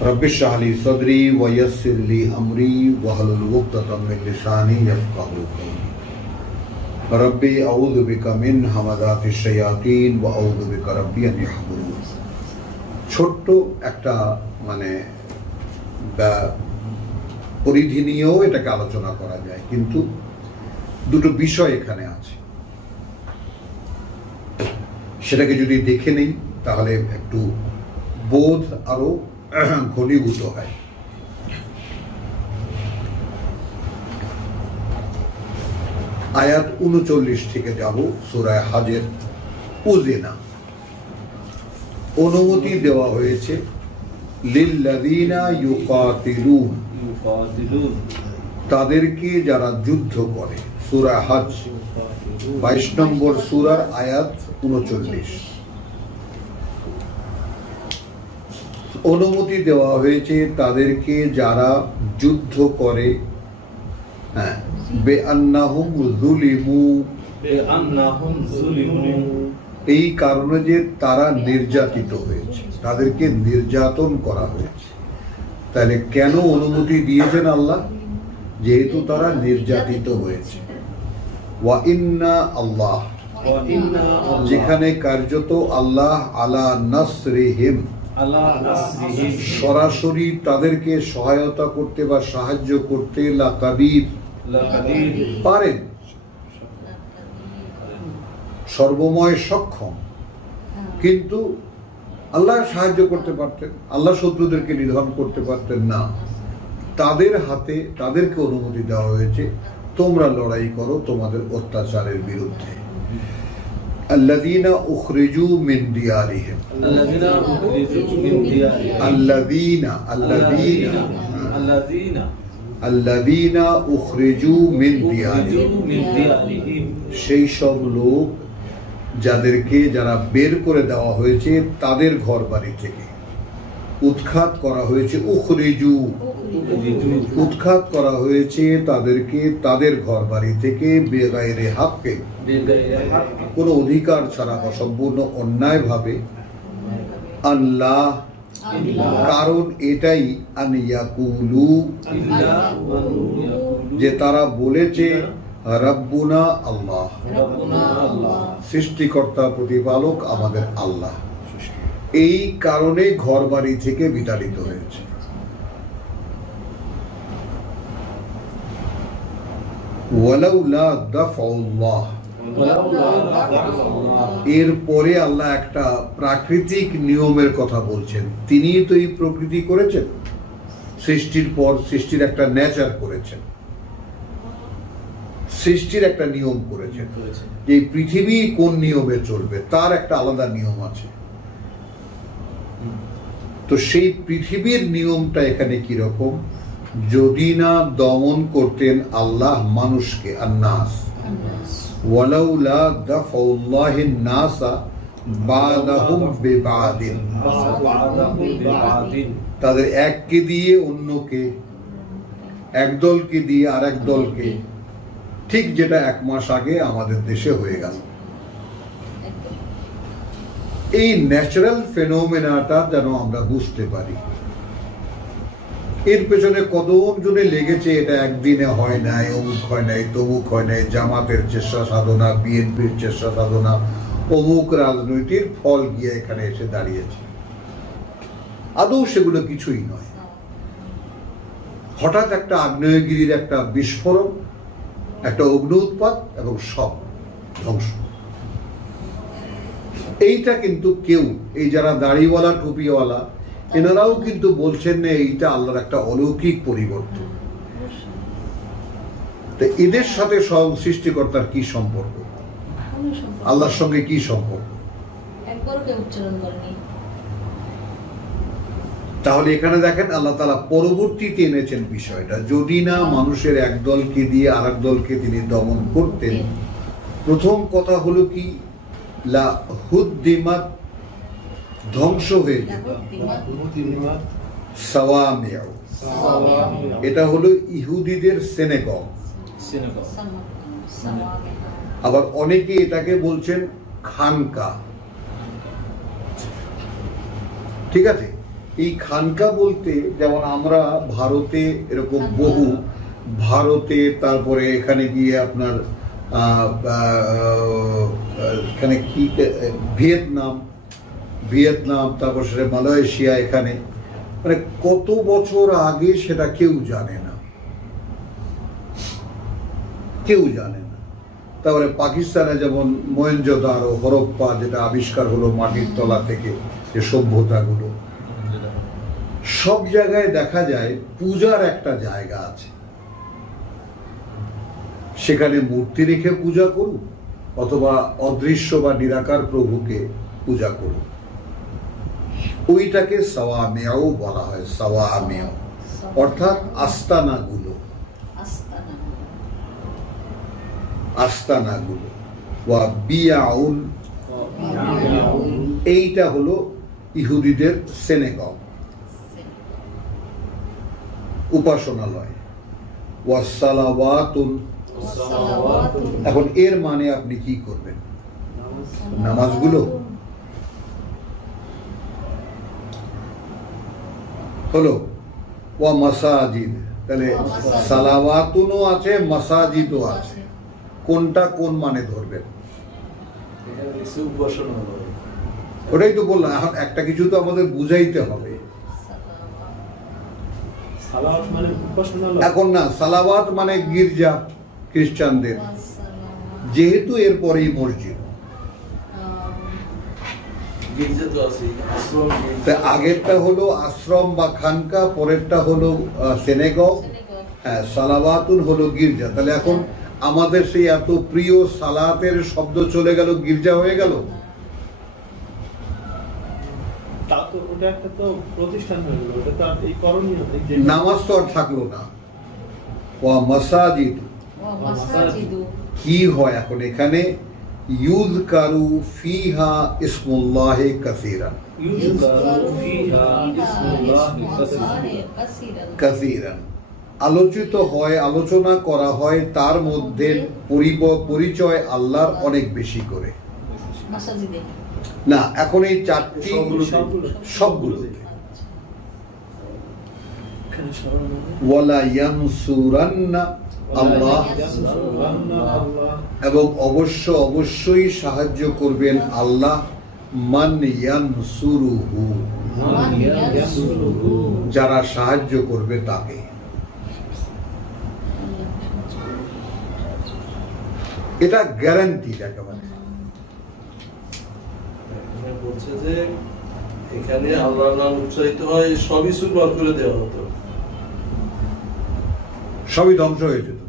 Rabbi इश्रह ली सदरी व यस्सिर ली अमरी वहलुल उक़दतम मिन लिसानी यफ़क़हू क़ौली रब्बि अऊज़ु बिका मिन हमाज़ातिश शयातीन व अऊज़ु बिका रब्बि अन यहज़ुरून। ছোট্ট একটা মানে পরিধি নিয়েও এটাকে আলোচনা করা যায়, কিন্তু দুটো বিষয় এখানে আছে, সেটাকে যদি দেখে নেই তাহলে একটু বোধ আরো ঘনীভূত হয়। আয়াত ৩৯ থেকে যাব সূরা হজের। উযিনা অনুমতি দেওয়া হয়েছে লিল্লাযীনা ইউকাতিলুন তাদেরকে যারা যুদ্ধ করে। সূরা হজ ২২ নম্বর সূরার আয়াত ৩৯। অনুমতি দেওয়া হয়েছে তাদেরকে যারা যুদ্ধ করে, হ্যাঁ, বেআন্নাহুম যুলিমু, এই কারণে যে তারা নির্যাতিত হয়েছে, তাদেরকে নির্যাতন করা হয়েছে। তাহলে কেন অনুমতি দিয়েছেন আল্লাহ? যেহেতু তারা নির্যাতিত হয়েছে। ওয়া ইন্না আল্লাহ, যেখানে কার্যত আল্লাহ আলা নাসরিহিম, সরাসরি তাদেরকে সহায়তা করতে বা সাহায্য করতে লাকাদির, পারেন, সর্বময় সক্ষম। কিন্তু আল্লাহ সাহায্য করতে পারতেন, আল্লাহ শত্রুদেরকে নিধন করতে পারতেন না। তাদের হাতে তাদেরকে অনুমতি দেওয়া হয়েছে, তোমরা লড়াই করো তোমাদের অত্যাচারের বিরুদ্ধে। আল্লাযীনা উখরিজু মিন দিয়ারিহিম, আল্লাযীনা উখরিজু মিন দিয়ারিহিম, সেই সব লোক যাদেরকে যারা বের করে দেওয়া হয়েছে তাদের ঘর বাড়ি থেকে, উৎখাত করা হয়েছে। উখরিজু, উৎখাত করা হয়েছে তাদেরকে তাদের ঘর বাড়ি থেকে বেগাইরে হাক্কে, কোনো অধিকার ছাড়া বা সম্পূর্ণ অন্যায় ভাবে। আল্লাহ, কারণ এটাই আনিয়াকুলু, যে তারা বলেছে রব্বুনা আল্লাহ, সৃষ্টিকর্তা প্রতিপালক আমাদের আল্লাহ। এই কারণে ঘর বাড়ি থেকে বিতাড়িত হয়েছে। ওয়ালাউলা দাফউল্লাহ, এরপরে আল্লাহ একটা প্রাকৃতিক নিয়মের কথা বলছেন। তিনি তো এই প্রকৃতি করেছেন, সৃষ্টির পর সৃষ্টির একটা নেচার করেছেন, সৃষ্টির একটা নিয়ম করেছেন। এই পৃথিবী কোন নিয়মে চলবে তার একটা আলাদা নিয়ম আছে। তো সেই পৃথিবীর নিয়মটা এখানে কিরকম? যদি না দমন করতেন আল্লাহ মানুষকে, আন্নাস, ওয়ালাউলা দাফউল্লাহিন নাসা বাদাহুম বিবাদিন, তাদের এককে দিয়ে অন্যকে, একদলকে দিয়ে আরেক দলকে, ঠিক যেটা ১ মাস আগে আমাদের দেশে হয়ে গেল। এই ন্যাচারাল ফেনোমেনাটা যেন আমরা বুঝতে পারি। এর পেছনে কতজনে লেগেছে, এটা একদিনে হয় নাই, অমুক হয় নাই, তমুক হয় নাই, জামাতের চেষ্টা সাধনা, বিএনপির চেষ্টা সাধনা, অমুক রাজনৈতিক ফল গিয়ে এখানে এসে দাঁড়িয়েছে। আদৌ সেগুলো কিছুই নয়। হঠাৎ একটা আগ্নেয়গিরির একটা বিস্ফোরণ, একটা অগ্নি উৎপাত এবং সব ধ্বংস। এইটা কিন্তু কেউ, এই যারা দাড়িওয়ালা টুপিওয়ালা, এনারাও কিন্তু বলছেন না এইটা আল্লাহর একটা অলৌকিক পরিবর্তন। তো এদের সাথে সব সৃষ্টিকর্তার কি সম্পর্ক? আল্লাহর সঙ্গে কি সম্পর্ক? তাহলে এখানে দেখেন আল্লাহ তাআলা পরবর্তীতে এনেছেন বিষয়টা। যদি না মানুষের এক দলকে দিয়ে আরেক দলকে তিনি দমন করতেন, প্রথম কথা হলো কি, লা হুদ্দিমাত, ধ্বংস হয়ে যেত। সাওয়ামিউ, এটা হলো ইহুদিদের সিনাগগ। আবার অনেকে এটাকে বলছেন খানকা। ঠিক আছে, এই খানকা বলতে যেমন আমরা ভারতে এরকম বহু, ভারতে তারপরে এখানে গিয়ে আপনার এখানে কি ভিয়েতনাম তারপর সেটা মালয়েশিয়া, এখানে মানে কত বছর আগে সেটা কেউ জানে না, কেউ জানে না। তারপরে পাকিস্তানে যেমন মহেঞ্জোদারো, হরপ্পা যেটা আবিষ্কার হলো মাটির তলা থেকে, যে সভ্যতাগুলো, সব জায়গায় দেখা যায় পূজার একটা জায়গা আছে, সেখানে মূর্তি রেখে পূজা করুন অথবা অদৃশ্য বা নিরাকার প্রভুকে পূজা করুন। ওইটাকে সাওয়ামেও বলা হয়, সাওয়ামেও অর্থাৎ আস্তানাগুলো, আস্তানাগুলো। ওয়া বিয়াউন, এইটা হলো ইহুদিদের সিনেগগ, উপাসনালয়। ওয়া সালাওয়াতুন, এখন এর মানে আপনি কি করবেন? নামাজগুলো হলো। ওয়া মাসাজিদ, তাহলে সালাওয়াতুনও আছে, মাসাজিদও আছে, কোনটা কোন মানে ধরবেন? ওটাই তো বললাম, এখন একটা কিছু তো আমাদের বুঝাইতে হবে। এখন না, সালাওয়াত মানে গির্জা খ্রিস্টানদের, যেহেতু এরপরেই মসজিদ, আগেরটা হলো আশ্রম বা খানকা, পরেরটা হলো সিনেগগ, হ্যাঁ, সালাওয়াতুন হলো গির্জা। তাহলে এখন আমাদের সেই এত প্রিয় সালাতের শব্দ চলে গেল, গির্জা হয়ে গেল। নামাজ তো আর থাকলো না। ওয়া মাসাজিদ, কি হয় এখন এখানে? ইউযকারু ফিহা ইসমুল্লাহি কাসীরান, কাসীরান আলোচিত হয়, আলোচনা করা হয়, তার মধ্যে পরিচয় আল্লাহর অনেক বেশি করে। না, এখন এই চারটি সবগুলো ওয়ালা ইয়ানসুরান্না আল্লাহ, এবং অবশ্যই সাহায্য করবেন আল্লাহ। মান ইয়ানসুরুহু, যারা সাহায্য করবে তাকে। এটা গ্যারান্টি একেবারে। বলছে যে এখানে আল্লাহর নাম উচ্চারিত হয়, সবই সুরবার করে দেওয়া হতো, সবই ধ্বংস হয়ে যেত।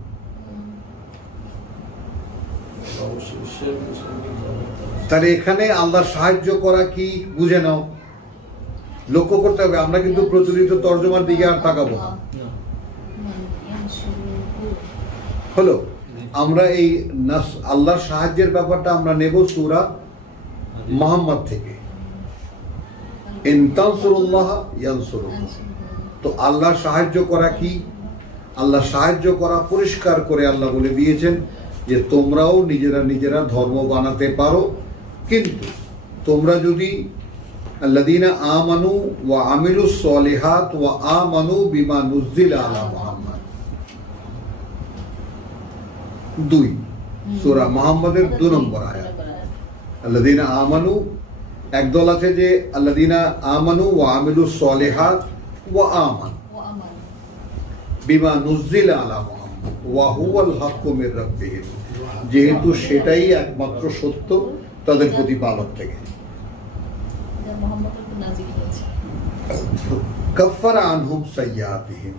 তাহলে এখানে আল্লাহ সাহায্য করা কি বুঝে নাও, লক্ষ্য করতে হবে। আমরা কিন্তু প্রচলিত তর্জমার দিকে আর তাকাবো না। হলো, আমরা এই আল্লাহর সাহায্যের ব্যাপারটা আমরা নেব সূরা মুহাম্মদ থেকে। ইন তানসুরুল্লাহ ইয়ানসুরুকুম। তো আল্লাহর সাহায্য করা কি? আল্লাহ সাহায্য করা পরিষ্কার করে আল্লাহ বলে দিয়েছেন যে তোমরাও নিজেরা ধর্ম বানাতে পারো, কিন্তু তোমরা যদি আল্লাযীনা আমানু ওয়া আমিলুস সলিহাত ওয়া আমানু বিমা নুযিলা আলা মুহাম্মদ, 2 সূরা মুহাম্মদের 2 নম্বর আয়াত। আল্লাযীনা আমানু, একদল আছে যে আল্লাযীনা আমানু ওয়া আমিলুস সলিহাত ওয়া আমানু বিমা নুযিলা আলা মুহাম্মদ ওয়া হুয়াল হাক্কু মির রাব্বিহিম, যেহেতু সেটাই একমাত্র সত্য তাদের প্রতিপালক থেকে। কাফারা আনহুম সাইয়্যাতিহিম,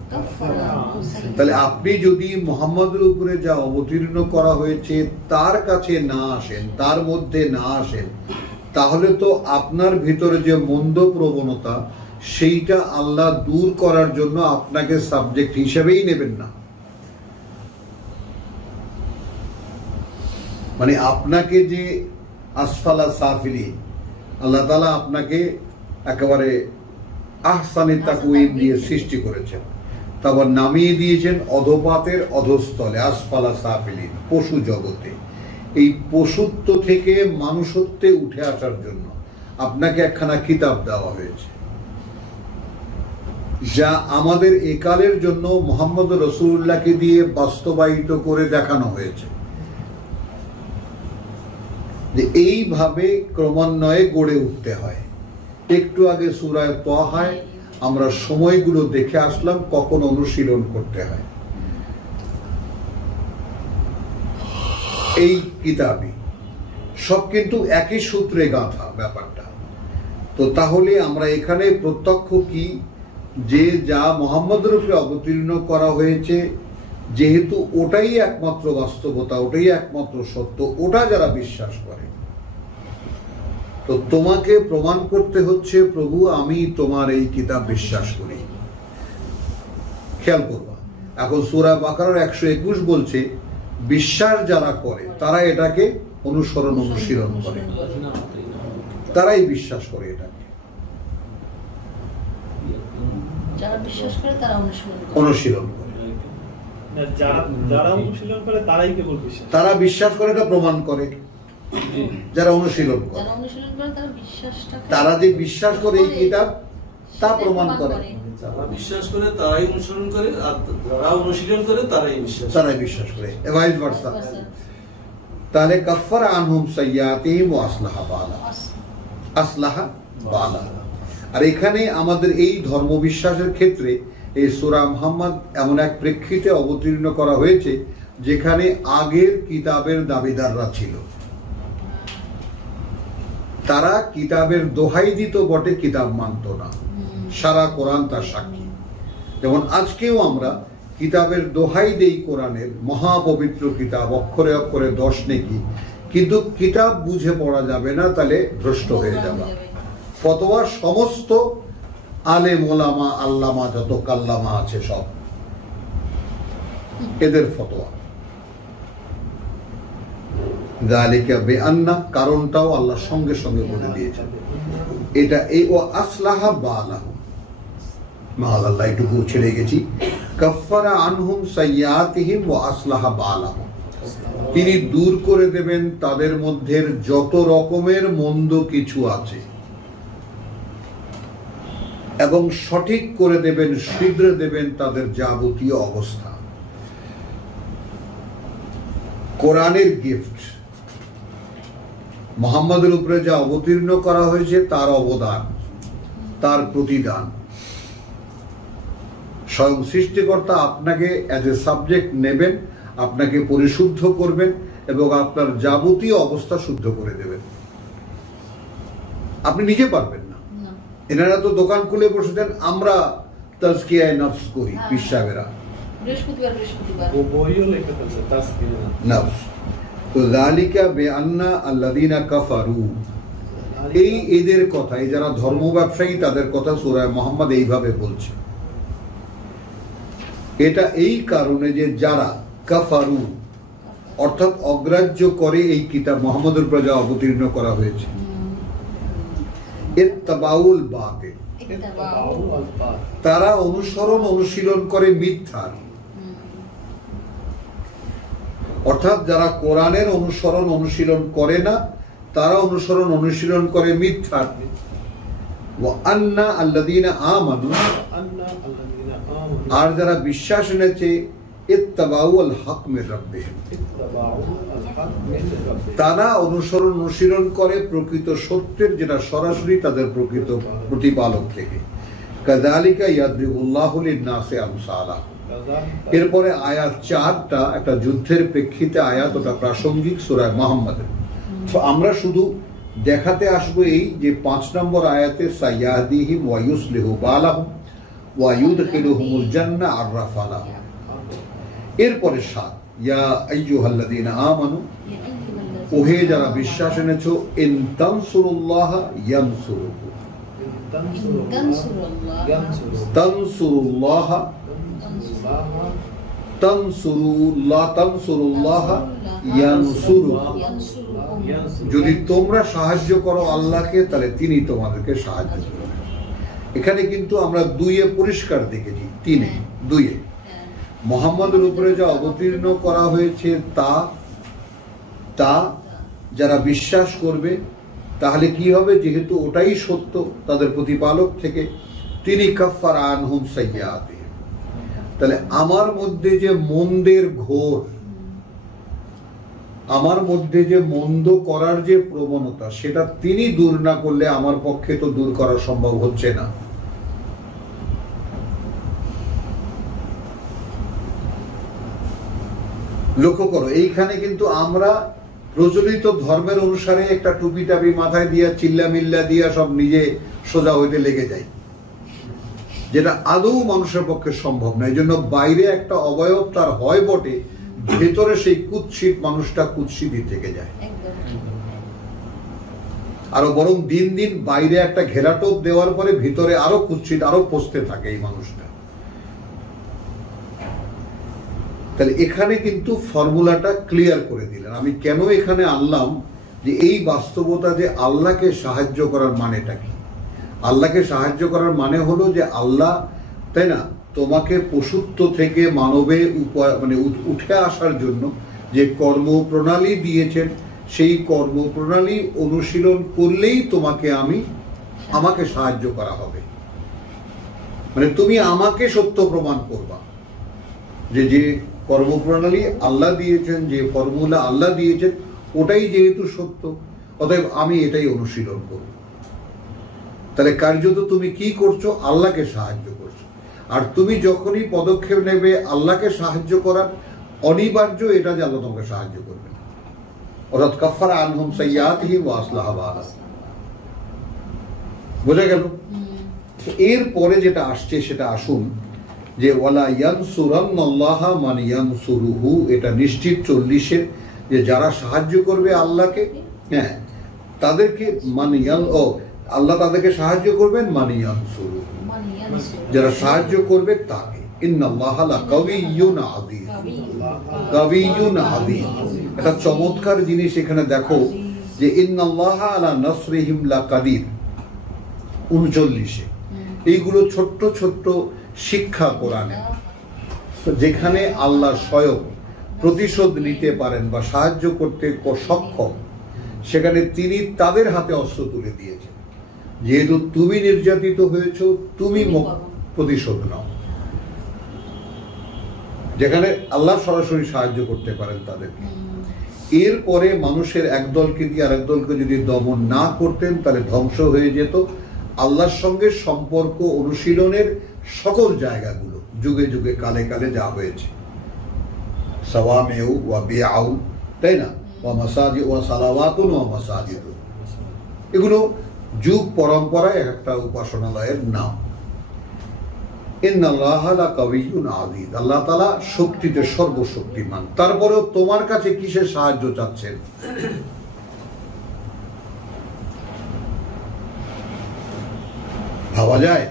তাহলে আপনি যদি মুহাম্মদের উপরে যা অবতীর্ণ করা হয়েছে তার কাছে না আসেন, তার মধ্যে না আসেন, তাহলে তো আপনার ভিতরে যে মন্দ প্রবণতা সেইটা আল্লাহ দূর করার জন্য আপনাকে সাবজেক্ট হিসেবেই নেবেন না। মানে আপনাকে যে আসফালা সাফিলিন, আল্লাহ তাআলা আপনাকে একেবারে আহসানে তাকওয়িম দিয়ে সৃষ্টি করেছেন, তারপর নামিয়ে দিয়েছেন অধপাতের অধস্থলে, আসফালা সাফিলিন, পশু জগতে। এই পশুত্ব থেকে মানুষত্বে উঠে আসার জন্য আপনাকে একখানা কিতাব দেওয়া হয়েছে, যা আমাদের একালের জন্য মুহাম্মদ রাসূলুল্লাহকে দিয়ে বাস্তবায়িত করে দেখানো হয়েছে যে এইভাবে ক্রমান্বয়ে গড়ে উঠতে হয়। একটু আগে সূরা তাহায় আমরা সময়গুলো দেখে আসলাম কখন অনুশীলন করতে হয়। এই কিতাবই সব কিন্তু একই সূত্রে গাঁথা ব্যাপারটা। তো তাহলে আমরা এখানে প্রত্যক্ষ কি যে যা মুহাম্মদের উপরে অবতীর্ণ করা হয়েছে, যেহেতু ওটাই একমাত্র বাস্তবতা, ওটাই একমাত্র সত্য, ওটা যারা বিশ্বাস করে, তো তোমাকে প্রমাণ করতে হচ্ছে প্রভু আমি তোমার এই কিতাব বিশ্বাস করি। খেয়াল করবা, এখন সূরা বাকারার 121 বলছে বিশ্বাস যারা করে তারা এটাকে অনুসরণ অনুশীলন করে, তারাই বিশ্বাস করে এটাকে, যারা বিশ্বাস করে তারা অনুশীলন করে। যারা অনুশীলন করে তারাই কেবল বিশ্বাস, তারা বিশ্বাস করে এটা প্রমাণ করে। যারা অনুশীলন করে, তারা যে বিশ্বাস করে এই কিতাব তা প্রমাণ করে। যারা বিশ্বাস করে তারাই অনুসরণ করে, আর যারা অনুশীলন করে তারাই বিশ্বাস করে। Vice versa. তাহলে কাফারা আনহুম সাইয়্যাতিহিম ওয়া আসলাহা বালা। আর এখানে আমাদের এই ধর্ম বিশ্বাসের ক্ষেত্রে এই সূরা মুহাম্মদ এমন এক প্রেক্ষিতে অবতীর্ণ করা হয়েছে যেখানে আগের কিতাবের দাবিদাররা ছিল। তারা কিতাবের দোহাই দিত বটে, কিতাব মানত না। সারা কোরআন তার সাক্ষী। যেমন আজকেও আমরা কিতাবের দোহাই দেই, কোরআনের মহাপবিত্র কিতাব, অক্ষরে অক্ষরে 10 নেকি, কিন্তু কিতাব বুঝে পড়া যাবে না, তাহলে ভ্রষ্ট হয়ে যাবে। ফতোয়া সমস্ত আলেম ওলামা আল্লামা যত কাল্লামা আছে সব এদের ফতোয়া। যালিকা বিআন্না, কারণটাও আল্লাহ সঙ্গে সঙ্গে বলে দিয়েছেন। এটা এই ও আসলাহা বালাহু, আল্লাহ একটু ছেড়ে গেছি, কাফারা আনহুম সাইয়্যাতিহিম ওয়া আসলাহা বালাহু, তিনি দূর করে দেবেন তাদের মধ্যে যত রকমের মন্দ কিছু আছে এবং সঠিক করে দেবেন, শুধরে দেবেন তাদের যাবতীয় অবস্থা। কোরআনের গিফট, মুহাম্মদের উপরে যা অবতীর্ণ করা হয়েছে তার অবদান, তার প্রতিদান। স্বয়ং সৃষ্টিকর্তা আপনাকে অ্যাজ এ সাবজেক্ট নেবেন, আপনাকে পরিশুদ্ধ করবেন এবং আপনার যাবতীয় অবস্থা শুদ্ধ করে দেবেন। আপনি নিজে পারবেন না। এনারা তো দোকান খুলে বসে দেন, আমরা তাজকিয়ায়ে নফস করি, পীর সাহেবেরা বইও লেখা আছে তাজকিয়ায়ে নফস। তো যালিকা বিআন্না আল্লাযীনা কাফারু, এই এদের কথা, এই যারা ধর্ম ব্যবসায়ী তাদের কথা সূরা মুহাম্মদ এইভাবে বলছে। এটা এই কারণে যে যারা কাফারু অর্থাৎ অগ্রাহ্য করে এই কিতাব মুহাম্মদের উপর যা অবতীর্ণ করা হয়েছে, ইত্তাবাউল বাতিল, তারা অনুসরণ অনুশীলন করে মিথ্যার। অর্থাৎ যারা কোরআনের অনুসরণ অনুশীলন করে না তারা অনুসরণ অনুশীলন করে মিথ্যার। ওয়া আন্না আল্লাযীনা আমানু, আর যারা বিশ্বাস এনেছে, ইত্তাবাউল হক মির রাব্বিহিম, তারা অনুসরণ অনুশীলন করে প্রকৃত সত্যের, যেটা সরাসরি তাদের প্রকৃত প্রতিপালক থেকে। কাযালিকা ইয়াদরিবুল্লাহু লিন-নাসি আমসালাহ। এরপরে আয়াত 4টা একটা যুদ্ধের প্রেক্ষিতে আয়াত, ওটা প্রাসঙ্গিক সূরা মুহাম্মদের। তো আমরা শুধু দেখাতে আসবো এই যে 5 নম্বর আয়াতে সাইয়াদিহিম ওয়া ইউসলিহু বালাহুম ওয়া ইউদখিলুহুমুল জান্নাহ আররাফা লাহুম। এরপরে 7 ইয়া আইয়ুহাল্লাযীনা আমানু, ওহে যারা বিশ্বাস এনেছো, ইন তানসুরুল্লাহ ইয়ানসুরুকুম, তানসুরুল্লাহ তানসুরুল্লাহ ইয়ানসুরুকুম, যদি তোমরা সাহায্য করো আল্লাহকে তাহলে তিনি তোমাদেরকে সাহায্য করবেন। এখানে কিন্তু আমরা 2-এ পরিষ্কার দেখেছি, 3-এ 2-এ মুহাম্মদের উপরে যা অবতীর্ণ করা হয়েছে তা যারা বিশ্বাস করবে তাহলে কি হবে, যেহেতু ওটাই সত্য তাদের প্রতিপালক থেকে, তিনি কাফার আনহুম সাইয়্যাতিহিম, তাহলে আমার মধ্যে যে মন্দের ঘোর, আমার মধ্যে যে মন্দ করার যে প্রবণতা, সেটা তিনি দূর না করলে আমার পক্ষে তো দূর করা সম্ভব হচ্ছে না। লক্ষ্য করো, এইখানে কিন্তু আমরা প্রচলিত ধর্মের অনুসারে একটা টুপি টাপি মাথায় দিয়া চিল্লা মিল্লা দিয়া সব নিজে সোজা হইতে লেগে যাই, যেটা আদৌ মানুষের পক্ষে সম্ভব না। এই জন্য বাইরে একটা অবয়ব তার হয় বটে, ভেতরে সেই কুৎসিত মানুষটা কুৎসিতই থেকে যায়। আরো বরং দিন দিন বাইরে একটা ঘেরাটোপ দেওয়ার পরে ভিতরে আরো কুৎসিত, আরো পচতে থাকে এই মানুষটা। তাহলে এখানে কিন্তু ফর্মুলাটা ক্লিয়ার করে দিলেন। আমি কেন এখানে আনলাম যে এই বাস্তবতা, যে আল্লাহকে সাহায্য করার মানেটা কি। আল্লাহকে সাহায্য করার মানে হলো যে আল্লাহ, তাই না, তোমাকে পশুত্ব থেকে মানবে মানে উঠে আসার জন্য যে কর্মপ্রণালী দিয়েছেন, সেই কর্মপ্রণালী অনুশীলন করলেই আমাকে সাহায্য করা হবে। মানে তুমি আমাকে সত্য প্রমাণ করবা, যে কর্মপ্রণালী আল্লাহ দিয়েছেন, যে ফর্মুলা আল্লাহ দিয়েছেন, ওটাই যেহেতু সত্য, অতএব আমি এটাই অনুশীলন করব। তাহলে কার্যত তুমি কি করছো, আল্লাহকে সাহায্য করছো। আর তুমি যখনই পদক্ষেপ নেবে আল্লাহকে সাহায্য করার, অনিবার্য এটা যে আল্লাহ তোমাকে সাহায্য করবে, অর্থাৎ কাফারা আনহুম সাইয়্যাতিহিম ওয়া আসলাহা বালাহুম। বোঝা গেল? এরপরে যেটা আসছে সেটা আসুন, যে ওয়ালা ইয়ানসুরান্নাল্লাহা মান ইয়ানসুরুহু, এটা নিশ্চিত 40-এর, যে যারা সাহায্য করবে আল্লাহকে, হ্যাঁ, তাদেরকে আল্লাহ তাদেরকে সাহায্য করবেন, মান ইয়ানসুরুহু, যারা সাহায্য করবে তাকে। ইন্নাল্লাহা লাকাবিয়্যুন আযীজ, কাবিয়্যুন আযীজ। এটা চমৎকার জিনিস এখানে দেখো, যে ইন্নাল্লাহা আলা নাসরিহিম লাকাদির, 39-এ। এইগুলো ছোট্ট ছোট্ট শিক্ষা কোরআনে, যেখানে আল্লাহ স্বয়ং প্রতিশোধ নিতে পারেন বা সাহায্য করতে সক্ষম, সেখানে তিনি তাদের হাতে অস্ত্র তুলে দিয়েছেন। যেহেতু তুমি নির্যাতিত হয়েছো, তুমি প্রতিশোধ নাও। যেখানে আল্লাহ সরাসরি সাহায্য করতে পারেন তাদেরকে। এরপরে মানুষের একদলকে দিয়ে আরেক দলকে যদি দমন না করতেন, তাহলে ধ্বংস হয়ে যেত আল্লাহর সঙ্গে সম্পর্ক অনুশীলনের সকল জায়গাগুলো, যুগে যুগে কালে কালে যা হয়েছে। সাওয়ামেউ ওয়া বিআউ, তাই না, ওয়া মাসাজি ওয়া সালাওয়াতুন ওয়া মাসাজিদ, এগুলো যুগ পরম্পরায় একটা উপাসনালয়ের নাম। ইন্নাল্লাহা লাকাবিয়্যুন আযীজ, আল্লাহ তাআলা শক্তিতে সর্বশক্তিমান। তারপরেও তোমার কাছে কিসের সাহায্য চাচ্ছেন? ভাবা যায়?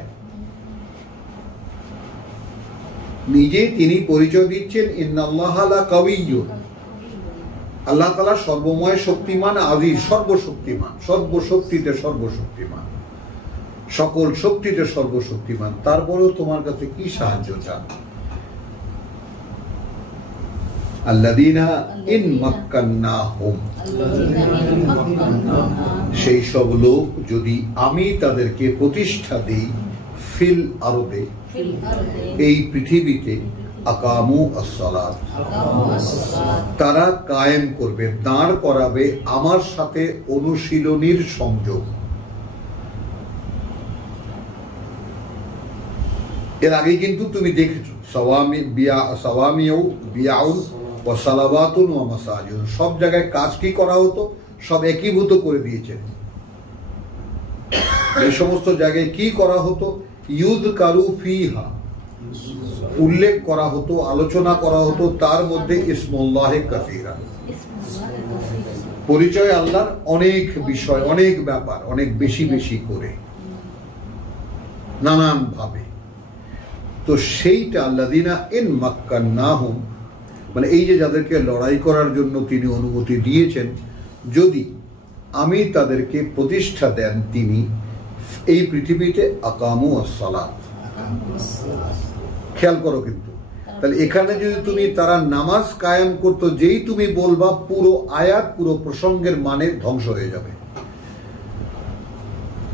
নিজে তিনি পরিচয় দিচ্ছেন ইন্নাল্লাহা লাকাবিয়্যুন, আল্লাহ তাআলা সর্বময় শক্তিমান, আযীজ সর্বশক্তিমান, সর্বশক্তিতে সর্বশক্তিমান, সকল শক্তিতে সর্বশক্তিমান। তারপরেও তোমার কাছে কি সাহায্য চান? আল্লাযীনা ইন মাক্কান্নাহুম, সেই সব লোক যদি আমি তাদেরকে প্রতিষ্ঠা দিই, ফিল আরদে, এই পৃথিবীতে, আকামু আস-সালাত, তারা কায়েম করবে, দাঁড় করাবে আমার সাথে অনুশীলনীর সংযোগ। এর আগে কিন্তু তুমি দেখেছো সাওয়ামিউ বিআউ ওয়া সালাওয়াতুন ওয়া মাসাজিদ, সব জায়গায় কাজ কি করা হতো, সব একীভূত করে দিয়েছেন। এই সমস্ত জায়গায় কি করা হতো? ইউযকারু ফিহা, উল্লেখ করা হতো, আলোচনা করা হতো, তার মধ্যে ইসমুল্লাহি কাসীরা, পরিচয় আল্লাহর অনেক বিষয়, অনেক ব্যাপার, অনেক বেশি বেশি করে, নানান ভাবে। তো সেইটা আল্লাযীনা ইন মাক্কান্নাহুম, মানে এই যে যাদেরকে লড়াই করার জন্য তিনি অনুমতি দিয়েছেন, যদি আমি তাদেরকে প্রতিষ্ঠা দেন তিনি এই পৃথিবীতে, আকামু আস-সালাত। খেয়াল করো কিন্তু তাহলে এখানে যদি তুমি তারা নামাজ কায়েম করতো, যেই তুমি বলবা পুরো আয়াত পুরো প্রসঙ্গের মানে ধ্বংস হয়ে যাবে,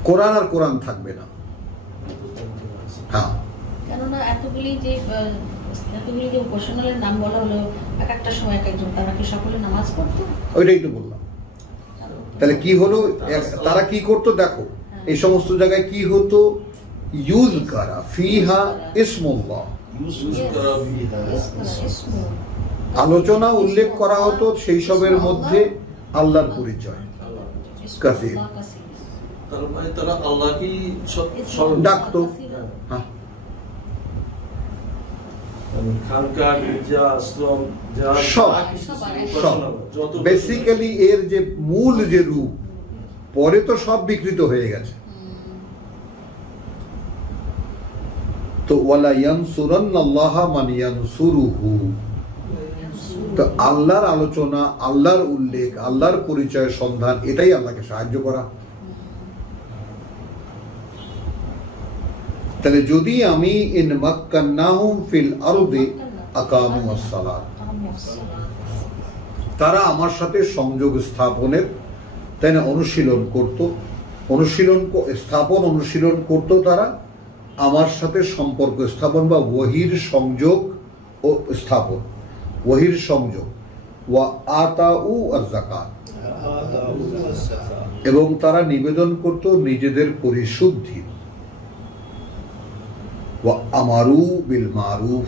কোরআন আর কোরআন থাকবে না। হ্যাঁ, কেননা এতগুলি যে উপাসনালয়ের নাম বলা হলো, এক একটা সময় এক একজন, তারা কি সকলে নামাজ পড়তো? ওইটাই তো বললাম। তাহলে কি হলো, তারা কি করতো দেখো, এই সমস্ত জায়গায় কি হতো, ইউজ করা ফিহা ইসমুল্লাহ, আলোচনা উল্লেখ করা হতো সেই সবের মধ্যে আল্লাহর পরিচয় কাসির তারা আল্লাহকেই ডাকতো। হ্যাঁ, বেসিক্যালি এর যে মূল যে রূপ, পরে তো সব বিকৃত হয়ে গেছে। তো ওয়ালা ইয়ানসুরান্নাল্লাহা মান ইয়ানসুরুহু, তো আল্লাহর আলোচনা, আল্লাহর উল্লেখ, আল্লাহর পরিচয় সন্ধান, এটাই আল্লাহকে সাহায্য করা। তাহলে যদি আমি ইন মাক্কান্নাহুম ফিল আরদি আকামুস সালাত, তারা আমার সাথে সংযোগ স্থাপনের তাই না অনুশীলন করত, অনুশীলন করত, তারা আমার সাথে সম্পর্ক স্থাপন বা ওয়াহির সংযোগ ও স্থাপন, ওয়াহির সংযোগ, ওয়া আতাউ আয-যাকাত, এবং তারা নিবেদন করত নিজেদের পরিশুদ্ধি, ওয়া আমারু বিল মারুফ,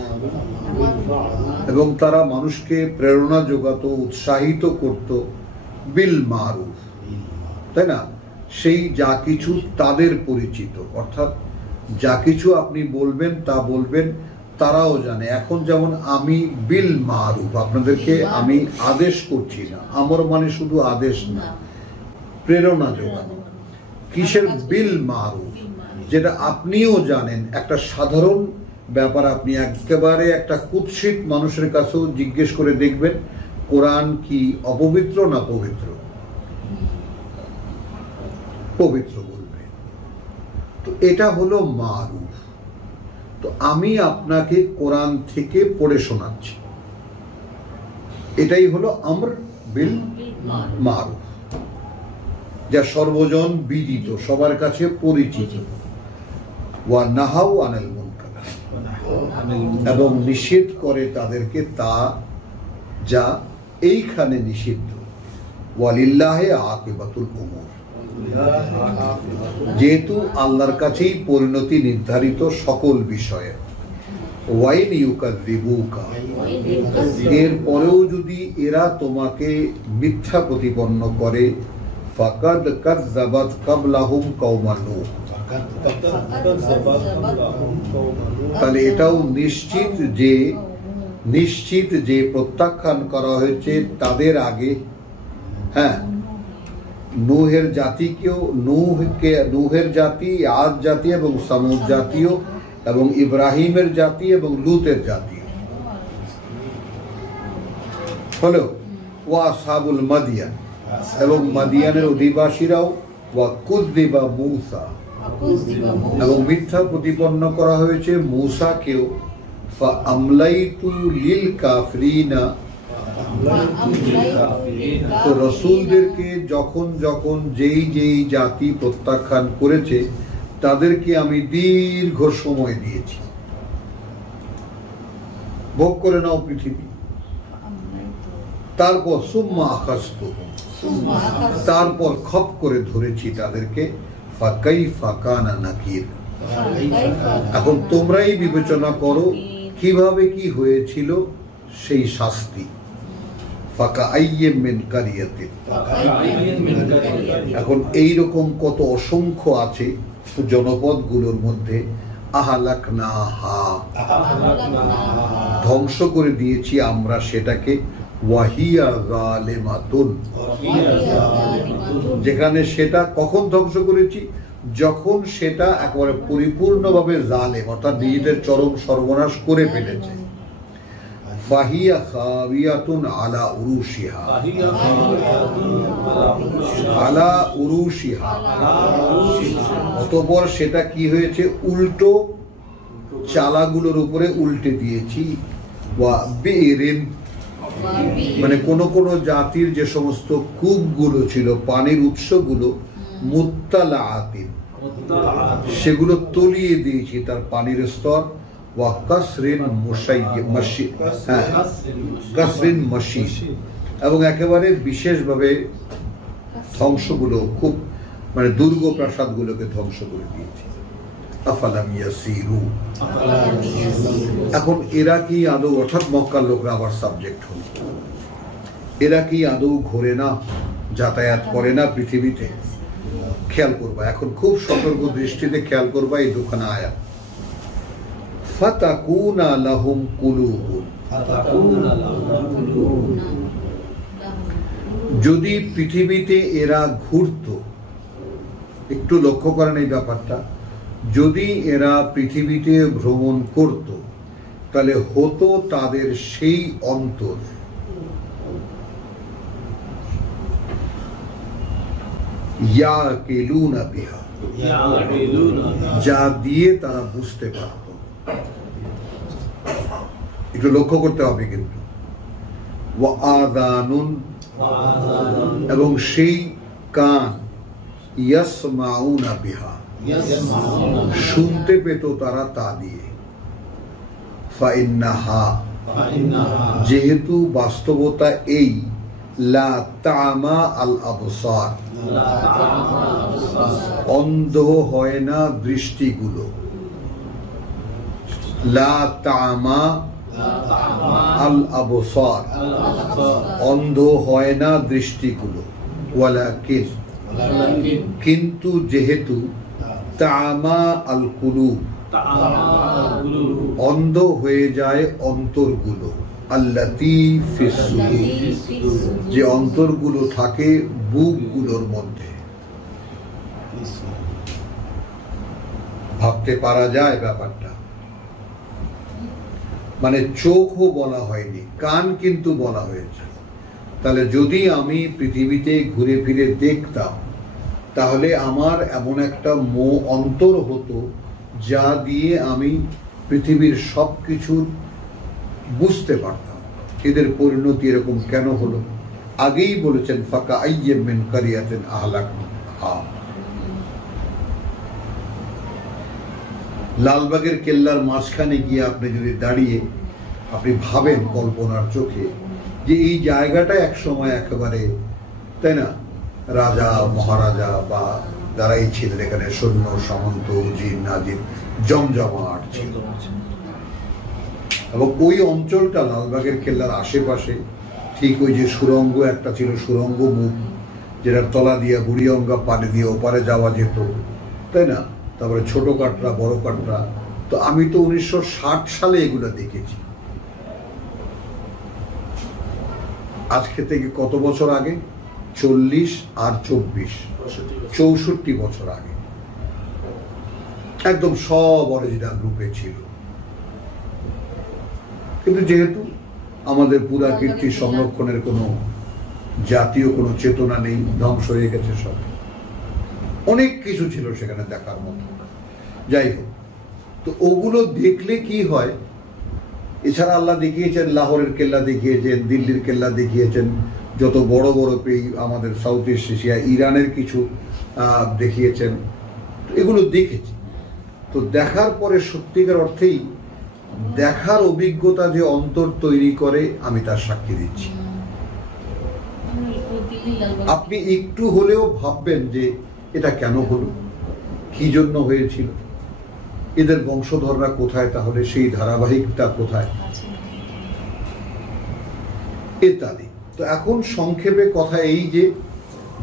এবং তারা মানুষকে প্রেরণা যোগাতো, উৎসাহিত করত বিল মারুফ, তাই না, সেই যা কিছু তাদের পরিচিত, অর্থাৎ যা কিছু আপনি বলবেন তা বলবেন তারাও জানে। এখন যেমন আমি বিল মারুফ, আপনাদেরকে আমি আদেশ করছি না, আমর মানে শুধু আদেশ না, প্রেরণা যোগানো। কিসের বিল মারুফ, যেটা আপনিও জানেন, একটা সাধারণ ব্যাপার। আপনি একেবারে একটা কুৎসিত মানুষের কাছেও জিজ্ঞেস করে দেখবেন কোরআন কি অপবিত্র না পবিত্র, পবিত্র বলবে। তো এটা হলো মারুফ। তো আমি আপনাকে কোরআন থেকে পড়ে শোনাচ্ছি, এটাই হলো আমর বিল মারুফ, যা সর্বজন বিদিত, সবার কাছে পরিচিত। ওয়া নাহাউ আনিল মুনকার, এবং নিষেধ করে তাদেরকে তা যা এইখানে নিষিদ্ধ। ওয়ালিল্লাহি আকিবাতুল উমুর, যেহেতু আল্লাহর কাছেই পরিণতি নির্ধারিত সকল বিষয়ে। ওয়াইন ইউকাযযিবুকা, এরপরেও যদি এরা তোমাকে মিথ্যা প্রতিপন্ন করে, ফাকাদ কাযযাবাত কাবলাহুম কওমান নূহ, তাহলে এটাও নিশ্চিত যে প্রত্যাখ্যান করা হয়েছে তাদের আগে। হ্যাঁ, নূহের জাতিকেও, নূহের জাতি, আদ জাতি এবং সামুদ জাতীয়, এবং ইব্রাহিমের জাতি এবং লুতের জাতি হলো। ওয়া আসহাবুল মাদিয়ান, এবং মাদিয়ানের অধিবাসীরাও। ওয়া কুযযিবা মূসা, এবং মিথ্যা প্রতিপন্ন করা হয়েছে মূসাকেও। ফাআমলাইতু লিল কাফিরিনা, তো রসুলদেরকে যখন যেই জাতি প্রত্যাখ্যান করেছে তাদেরকে আমি দীর্ঘ সময় দিয়েছি, ভোগ করে নাও পৃথিবী। তারপর সুম্মা আখাযতুহুম, তারপর খপ করে ধরেছি তাদেরকে। ফাকাইফা কানা নাকির, এখন তোমরাই বিবেচনা করো কিভাবে কি হয়েছিল সেই শাস্তি। ফাকাআইয়্যিম মিন কারিয়াতিন, এখন এইরকম কত অসংখ্য আছে জনপদগুলোর মধ্যে। আহলাকনাহা, ধ্বংস করে দিয়েছি আমরা সেটাকে। ওয়াহিয়া যালিমাতুন, যেখানে সেটা কখন ধ্বংস করেছি, যখন সেটা একেবারে পরিপূর্ণভাবে জালেম, অর্থাৎ নিজেদের চরম সর্বনাশ করে ফেলেছে। ফাহিয়া খাবিয়াতুন আলা উরুশিহা, আলা উরুশিহা, অতঃপর সেটা কি হয়েছে, উল্টো চালাগুলোর উপরে উল্টে দিয়েছি। ওয়া বিরিন, মানে কোন কোন জাতির যে সমস্ত কূপগুলো ছিল, পানির উৎসগুলো, মুত্তালাআতিন, সেগুলো তলিয়ে দিয়েছি, তার পানির স্তর। ওয়া কাসরিন কাসরিন মাশি, এবং একেবারে বিশেষভাবে ধ্বংসগুলো, খুব মানে দুর্গ প্রাসাদগুলোকে ধ্বংস করে দিয়েছি। আফালাম ইয়াসিরু, এখন এরা কি আদৌ, অর্থাৎ মক্কার লোকরা আবার সাবজেক্ট হল, এরা কি আদৌ ঘোরে না, যাতায়াত করে না পৃথিবীতে? খেয়াল করবা, এখন খুব সতর্ক দৃষ্টিতে খেয়াল করবা এই দুখানা আয়াত। ফাতাকুনা লাহুম কুলুবুন, যদি পৃথিবীতে এরা ঘুরতো, একটু লক্ষ্য করেন এই ব্যাপারটা, যদি এরা পৃথিবীতে ভ্রমণ করত তাহলে হতো তাদের সেই অন্তর ইয়াকিলুনা বিহা, যা দিয়ে তারা বুঝতে পারত। একটু লক্ষ্য করতে হবে কিন্তু। ওয়া আযানুন, এবং সেই কান, ইয়াসমাউনা বিহা, শুনতে পেত তারা তা দিয়ে। ফাইন্নাহা, যেহেতু বাস্তবতা এই, লা তামা আল আবসার, অন্ধ হয় না দৃষ্টিগুলো, লা তামা আল আবসার, অন্ধ হয় না দৃষ্টিগুলো। ওয়ালাকিন, কিন্তু যেহেতু, তামা আল কুলুব, অন্ধ হয়ে যায় অন্তরগুলো, আল্লাতী ফিস সুদূর, যে অন্তরগুলো থাকে বুকগুলোর মধ্যে। ভাবতে পারা যায় ব্যাপারটা, মানে চোখও বলা হয়নি, কান কিন্তু বলা হয়েছে। তাহলে যদি আমি পৃথিবীতে ঘুরে ফিরে দেখতাম, তাহলে আমার এমন একটা অন্তর হতো যা দিয়ে আমি পৃথিবীর সবকিছু বুঝতে পারতাম। এদের পরিণতি এরকম কেন হলো? আগেই বলেছেন ফাকা আইয়্যিম মিন কারিয়াতিন আহলাকনাহা। লালবাগের কেল্লার মাঝখানে গিয়ে আপনি যদি দাঁড়িয়ে আপনি ভাবেন কল্পনার চোখে যে এই জায়গাটা একসময় একেবারে, তাই না, রাজা মহারাজা বা যারাই ছিলেন এখানে, সৈন্য সামন্ত জিন নাজির জমজমাট ছিল, এবং ওই অঞ্চলটা লালবাগের কেল্লার আশেপাশে ঠিক ওই যে সুরঙ্গ একটা ছিল, সুরঙ্গ মুখ, যেটার তলা দিয়ে বুড়িগঙ্গা পানি দিয়ে ওপারে যাওয়া যেত, তাই না, তারপরে ছোট কাটরা, বড় কাটরা। তো আমি তো 1960 সালে এগুলো দেখেছি। আজকে থেকে কত বছর আগে? 40 আর 24, 64 বছর আগে একদম সব অরিজিনাল রূপে ছিল। কিন্তু যেহেতু আমাদের পুরাকীর্তি সংরক্ষণের কোনো জাতীয় কোনো চেতনা নেই, ধ্বংস হয়ে গেছে সব। অনেক কিছু ছিল সেখানে দেখার মতো। যাই হোক, তো ওগুলো দেখলে কি হয়, এছাড়া আল্লাহ দেখিয়েছেন লাহোরের কেল্লা দেখিয়েছেন, দিল্লির কেল্লা দেখিয়েছেন, যত বড় বড় আমাদের সাউথ ইস্ট এশিয়া, ইরানের কিছু দেখিয়েছেন। এগুলো দেখেছি, তো দেখার পরে সত্যিকার অর্থেই দেখার অভিজ্ঞতা যে অন্তর তৈরি করে, আমি তার সাক্ষী দিচ্ছি। আপনি একটু হলেও ভাববেন যে এটা কেন হলো, কি জন্য হয়েছিল, এদের বংশধররা কোথায়, তাহলে সেই ধারাবাহিকটা কোথায়, ইত্যাদি। তো এখন সংক্ষেপে কথা এই যে,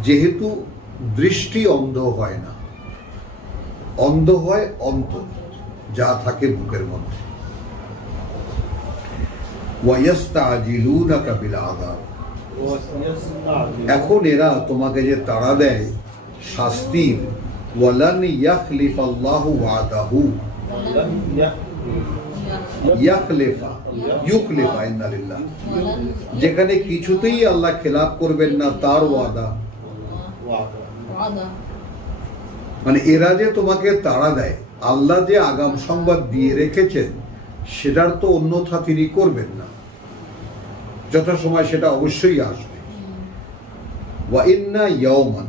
যেহেতু দৃষ্টি অন্ধ হয় না, অন্ধ হয় অন্তর, যা থাকে বুকের মধ্যে। ওয়ায়াস্তাজিলুনাকা বিল আযাব, এখন এরা তোমাকে যে তাড়া দেয় শাস্তির, ওয়ালান ইয়াখলিফাল্লাহু ওয়াদাহু, ইউখলিফা ইন্নালিল্লাহ, যেখানে কিছুতেই আল্লাহ খেলাফ করবেন না তার ওয়াদা। মানে এরা যে তোমাকে তাড়া দেয়, আল্লাহ যে আগাম সংবাদ দিয়ে রেখেছেন সেটার তো অন্যথা তিনি করবেন না, যথাসময় সেটা অবশ্যই আসবে। ওয়া ইন্না ইয়াওমান,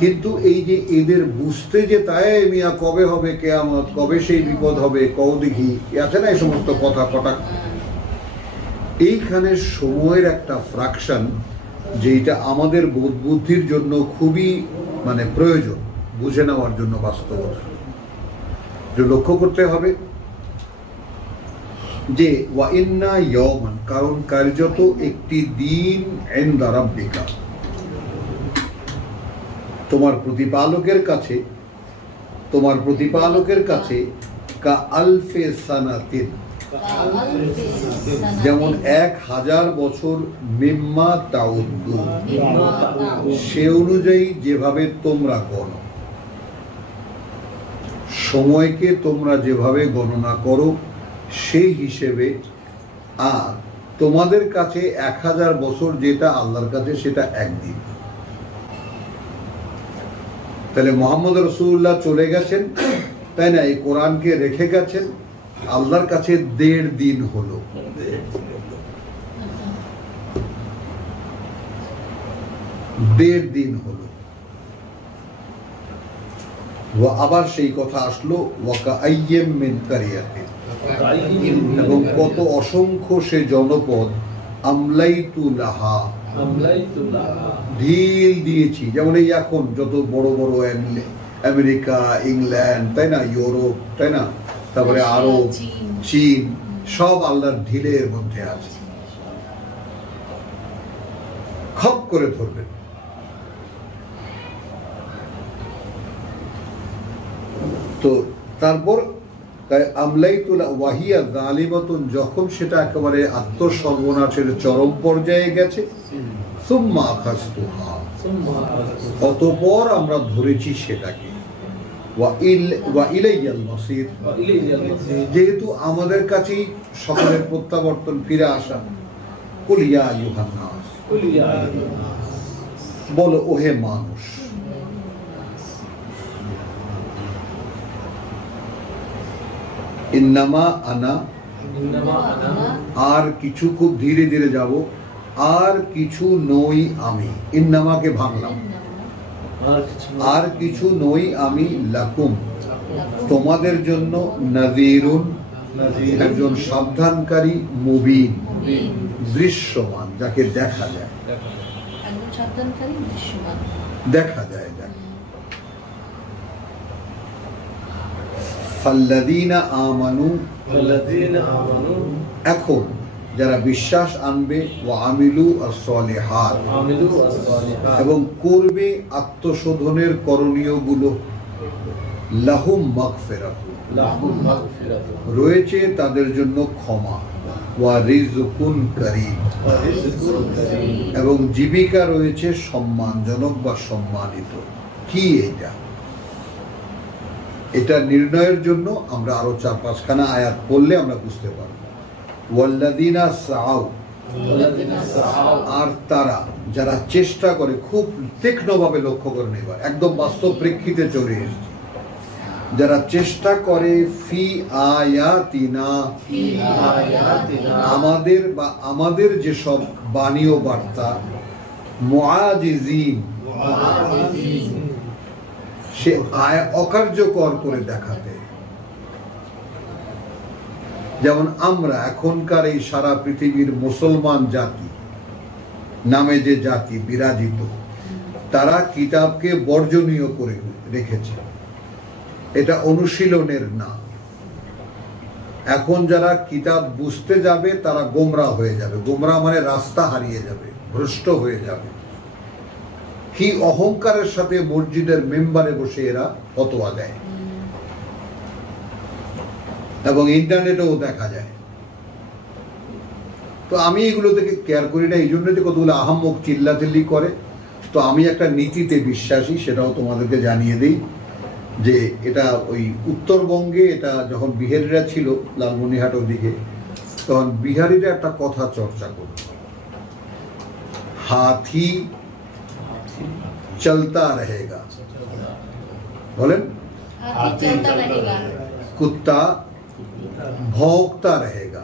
কিন্তু এই যে এদের বুঝতে যে তাই মিয়া কবে হবে কিয়ামত, কবে সেই বিপদ হবে, কও দেখি আছে না এই সমস্ত কথা কটাক্ষ, এইখানে সময়ের একটা ফ্র্যাকশন যেটা আমাদের বোধ বুদ্ধির জন্য খুবই মানে প্রয়োজন বুঝে নেওয়ার জন্য, বাস্তবতা লক্ষ্য করতে হবে যে ওয়া ইন্না ইয়াওমান, কারণ কার্যত একটি দিন ইনদা রাব্বিকা, তোমার প্রতিপালকের কাছে কা আলফে সানাতিন, যেমন 1000 বছর, মিম্মা তাউদ্দু, সে অনুযায়ী যেভাবে তোমরা গণো, সময়কে তোমরা যেভাবে গণনা করো সেই হিসেবে। আর তোমাদের কাছে 1000 বছর যেটা আল্লাহর কাছে সেটা একদিন। তাহলে মোহাম্মদ রাসূলুল্লাহ চলে গেছেন, তাই না, এই কোরআনকে রেখে গেছেন, আল্লাহর কাছে 1.5 দিন হলো। আবার সেই কথা আসলো ওয়াকাআইয়্যিম মিন কারিয়াতিন, এবং কত অসংখ্য সে জনপদ, আমলাইতু লাহা, ঢিল দিয়েছি। যেমন এই এখন যত বড় বড় আমেরিকা, ইংল্যান্ড, তাই না, ইউরোপ, তাই না, তারপরে আরব, চীন, সব আল্লাহর ঢিলের মধ্যে আছে, খপ করে ধরবেন। তো তারপর আমলাইতুল ওয়াহিয়া জালিমাতুন, যখন সেটা একেবারে আত্মসর্বনাশের চরম পর্যায়ে গেছে, সুম্মা আখাযতুহা, অতঃপর আমরা ধরেছি সেটাকে। ওয়া ইলাইয়াল মাসির, যেহেতু আমাদের কাছেই সকলের প্রত্যাবর্তন, ফিরে আসা। কুল ইয়া আইয়ুহান নাস, বলো ওহে মানুষ। ইন্নামা আনা, আর কিছু, খুব ধীরে ধীরে যাব, আর কিছু নই আমি, ইন্নামাকে ভাঙলাম, আর কিছু নই আমি, লাকুম, তোমাদের জন্য, নাযীরুন, একজন সাবধানকারী, মুবিন, দৃশ্যমান, যাকে দেখা যায়, দেখা যায়। ফাল্লাযীনা আমানু, এখন যারা বিশ্বাস আনবে, ওয়া আমিলু আস-সালিহাত, এবং করবে আত্মশোধনের করণীয় গুলো, লাহুম মাগফিরাতু, রয়েছে তাদের জন্য ক্ষমা, ওয়া রিজকুন কারীম, এবং জীবিকা রয়েছে সম্মানজনক বা সম্মানিত। কি এটা নির্ণয়ের জন্য আমরা আরো 4-5খানা আয়াত পড়লে আমরা বুঝতে পারব। ওয়াল্লাযীনা সাআউ, আর তারা যারা চেষ্টা করে, খুব তীক্ষ্ণভাবে লক্ষ্য করে নেবার, একদম বাস্তব প্রেক্ষিতে চলে এসেছে, যারা চেষ্টা করে, ফি আয়াতিনা, আমাদের যেসব বাণী ও বার্তা, মুআজিজিন, সে অকার্যকর করে দেখাতে। যেমন আমরা এখনকার এই সারা পৃথিবীর মুসলমান জাতি নামে যে জাতি বিরাজিত, তারা কিতাবকে বর্জনীয় করে রেখেছে, এটা অনুশীলনের না। এখন যারা কিতাব বুঝতে যাবে তারা গোমরা হয়ে যাবে, গোমরা মানে রাস্তা হারিয়ে যাবে, ভ্রষ্ট হয়ে যাবে। কি অহংকারের সাথে মসজিদের মেম্বারে বসে এরা ফতোয়া দেয়, এবং ইন্টারনেটেও দেখা যায়। তো আমি এগুলো থেকে কেয়ার করি না, এই জন্য যে কতগুলো আহাম্মক চিল্লাচিল্লি করে। তো আমি একটা নীতিতে বিশ্বাসী, সেটাও তোমাদেরকে জানিয়ে দিই, যে এটা ওই উত্তরবঙ্গে, এটা যখন বিহারিরা ছিল লালমনিরহাট ওদিকে, তখন বিহারিরা একটা কথা চর্চা করত, হাতি চলতা रहेगा, বলেন, কুত্তা भौंकता रहेगा।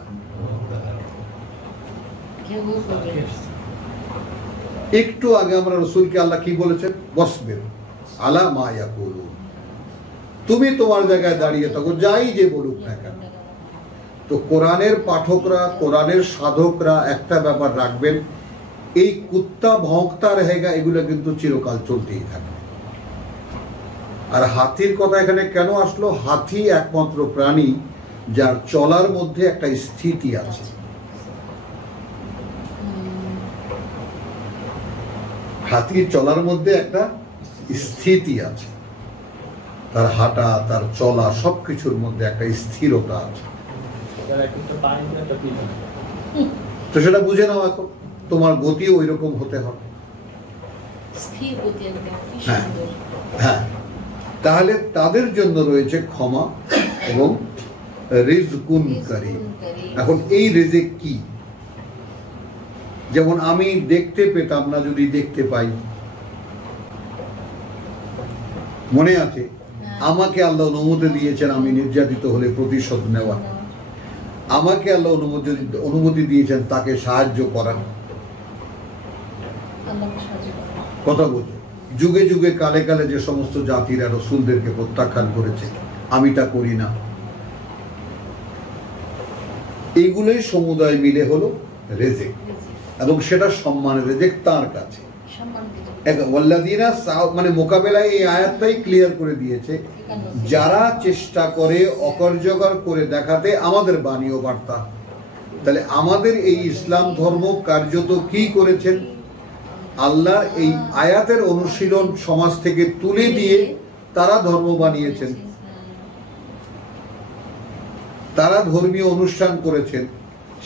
একটু আগে আমরা রাসূলকে আল্লাহ কি বলেছেন, ওয়াসবির আলা মা ইয়াকুলুন, তুমি তোমার জায়গায় দাঁড়িয়ে থাকো, যাই যে বলুক না কেন। তো কোরআনের পাঠকরা, কোরআনের সাধকরা একটা ব্যাপার রাখবেন, এই কুত্তা ভौंकता रहेगा এগুলো কিন্তু চিরকাল চলতেই থাকে। আর হাতির কথা এখানে কেন আসলো? হাতি একমাত্র প্রাণী যার চলার মধ্যে একটা স্থিতি আছে। হাতির চলার মধ্যে একটা স্থিতি আছে, তার হাঁটা, তার চলা, সবকিছুর মধ্যে একটা স্থিরতা আছে। তো সেটা বুঝে নাও, এখন তোমার গতি ওই রকম হতে হবে। হ্যাঁ হ্যাঁ, তাহলে তাদের জন্য রয়েছে ক্ষমা এবং রিজকুন কারীম। এখন এই রিজিক কি? যেমন আমি দেখতে পেতাম না, যদি দেখতে পাই, মনে আছে আমাকে আল্লাহ অনুমতি দিয়েছেন আমি নির্যাতিত হলে প্রতিশোধ নেওয়া, আমাকে আল্লাহ অনুমতি দিয়েছেন তাকে সাহায্য করার। কথা বলছে যুগে যুগে কালে কালে যে সমস্ত জাতিরা রাসূলদেরকে প্রত্যাখ্যান করেছে, আমি তা করি না। এইগুলোই সমুদায় মিলে হলো রিজিক, এবং সেটা সম্মানের রিজিক তার কাছে। মানে মোকাবেলায় এই আয়াতটাই ক্লিয়ার করে দিয়েছে, যারা চেষ্টা করে অকার্যকর করে দেখাতে আমাদের বাণী ও বার্তা। তাহলে আমাদের এই ইসলাম ধর্ম কার্যত কি করেছেন? আল্লাহ এই আয়াতের অনুশীলন সমাজ থেকে তুলে দিয়ে তারা ধর্ম বানিয়েছেন, তারা ধর্মীয় অনুষ্ঠান করেছেন,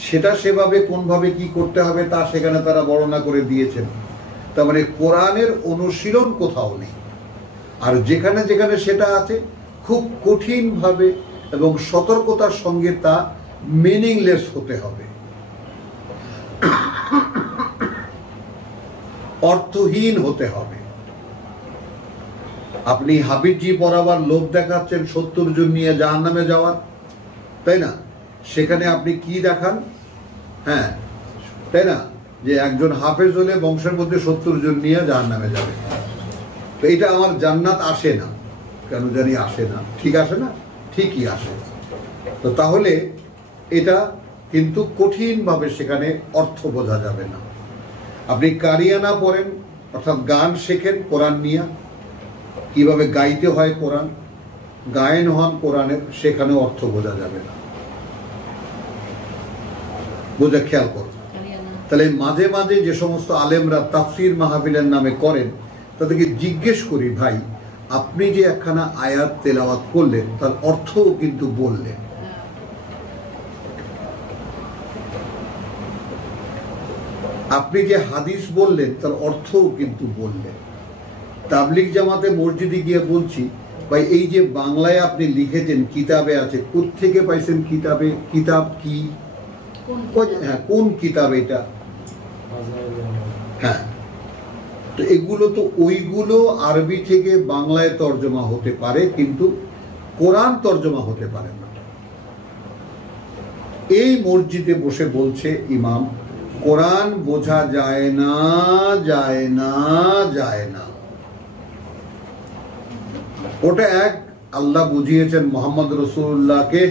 সেটা সেভাবে কোনভাবে কি করতে হবে তা সেখানে তারা বর্ণনা করে দিয়েছেন। তার মানে কোরআনের অনুশীলন কোথাও নেই, আর যেখানে যেখানে সেটা আছে খুব কঠিন ভাবে এবং সতর্কতার সঙ্গে তা মিনিংলেস হতে হবে, অর্থহীন হতে হবে। আপনি হাফিজি পড়াবার লোভ দেখাচ্ছেন 70 জন নিয়ে জাহান্নামে যাওয়ার, তাই না? সেখানে আপনি কি দেখান? হ্যাঁ, তাই না, যে একজন হাফেজ হলে বংশের মধ্যে 70 জন নিয়ে জাহান্নামে যাবে। তো এটা আমার জান্নাত আসে না, কেন জানি আসে না। ঠিক আসে না? ঠিকই আসে। তো তাহলে এটা কিন্তু কঠিন ভাবে সেখানে অর্থ বোঝা যাবে না। আপনি কারিয়ানা পড়েন, অর্থাৎ গান শেখেন কোরআন নিয়ে, কিভাবে গাইতে হয় কোরআন, গায়েন হন কোরআনের, সেখানে অর্থ বোঝা যাবে না। বোঝা খেয়াল করুন। তাহলে মাঝে মাঝে যে সমস্ত আলেমরা তাফসির মাহফিলের নামে করেন, তাদেরকে জিজ্ঞেস করি, ভাই আপনি যে একখানা আয়াত তেলাওয়াত করলেন তার অর্থও কিন্তু বললেন, আপনি যে হাদিস বললেন তার অর্থও কিন্তু বললেন। তাবলিগ জামাতে মসজিদে গিয়ে বলছি, ভাই এই যে বাংলায় আপনি লিখেছেন কিতাবে আছে, কোত্থেকে পাইছেন কিতাবে? কিতাব কি? হ্যাঁ, কোন কিতাব এটা? হ্যাঁ, তো এগুলো তো ওইগুলো আরবি থেকে বাংলায় তর্জমা হতে পারে, কিন্তু কোরআন তর্জমা হতে পারে না। এই মসজিদে বসে বলছে ইমাম, কোরআন বোঝা যায় না, যায় না, যায় না। ওটা এক আল্লাহ বুঝিয়েছেন মোহাম্মদ রাসূলুল্লাহকে,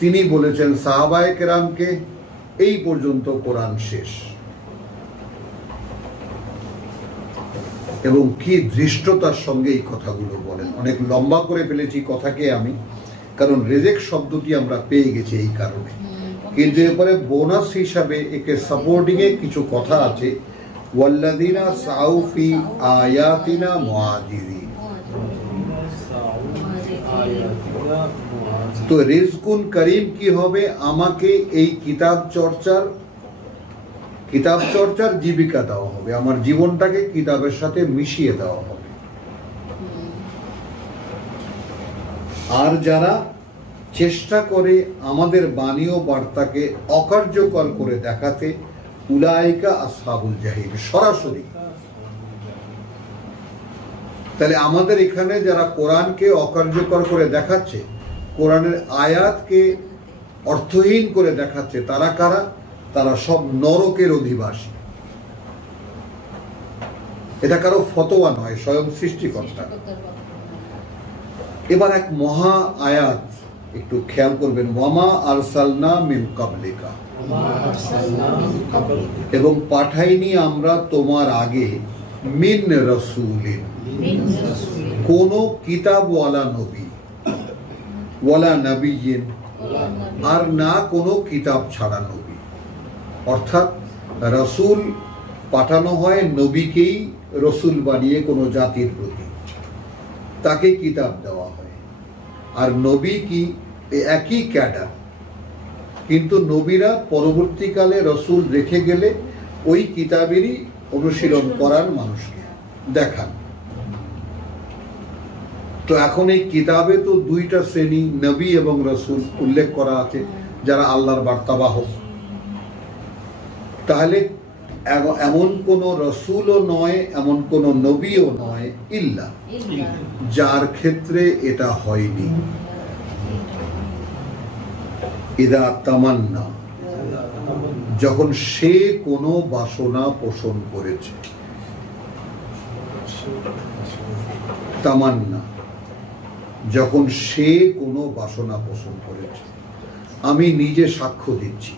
তিনি বলেছেন সাহাবায়ে কেরামকে, এই পর্যন্ত কোরআন শেষ। এবং কি দৃষ্টতার সঙ্গে এই কথাগুলো বলেন। অনেক লম্বা করে ফেলেছি কথাকে আমি, কারণ রেজেক শব্দটি আমরা পেয়ে গেছি এই কারণে, কিন্তু এরপরে বোনাস হিসাবে একে সাপোর্টিং এ কিছু কথা আছে। ওয়াল্লাযিনা সাউ ফি আয়াতিনা মুআজিরিন। তো রিজকুন করিম কি হবে? আমাকে এই কিতাব চর্চার জীবিকা দেওয়া হবে, আমার জীবনটাকে কিতাবের সাথে মিশিয়ে দেওয়া হবে। আর যারা চেষ্টা করে আমাদের বাণী ও বার্তাকে অকার্যকর করে দেখাতে, উলাইকা আসহাবুল জাহিম, সরাসরি। তাহলে আমাদের এখানে যারা কোরআনকে অকার্যকর করে দেখাচ্ছে কোরআনের আয়াতকে অর্থহীন করে দেখাচ্ছে, তারা কারা? তারা সব নরকের অধিবাসী। এটা কারো ফতোয়া নয়, স্বয়ং সৃষ্টিকর্তা। এবার এক মহা আয়াত একটু খেয়াল করবেন, ওয়ামা আরসালনা মিন কাবলিকা, এবং পাঠাইনি আমরা তোমার আগে মিন রাসূলিন, কোন কিতাবওয়ালা নবী, ওয়ালা নবিয়্যিন, আর না কোনো কিতাব ছাড়া নবী। অর্থাৎ রাসূল পাঠানো হয় নবীকেই রসুল বানিয়ে কোনো জাতির প্রতি, তাকে কিতাব দেওয়া হয়। আর নবী কি একই ক্যাডার, কিন্তু নবীরা পরবর্তীকালে রসুল রেখে গেলে ওই কিতাবেরই অনুশীলন করার মানুষকে দেখান। তো এখন এই কিতাবে তো দুইটা শ্রেণী, নবী এবং রসুল উল্লেখ করা আছে, যারা আল্লাহর বার্তাবাহক। তাহলে এমন কোন রসুলও নয়, এমন কোন নবীও নয় ইল্লা যার ক্ষেত্রে এটা হয়নি। ইদা তামান্না, যখন সে কোনো বাসনা পোষণ করেছে। তামান্না, যখন সে কোনো বাসনা পোষণ করেছে। আমি নিজে সাক্ষ্য দিচ্ছি,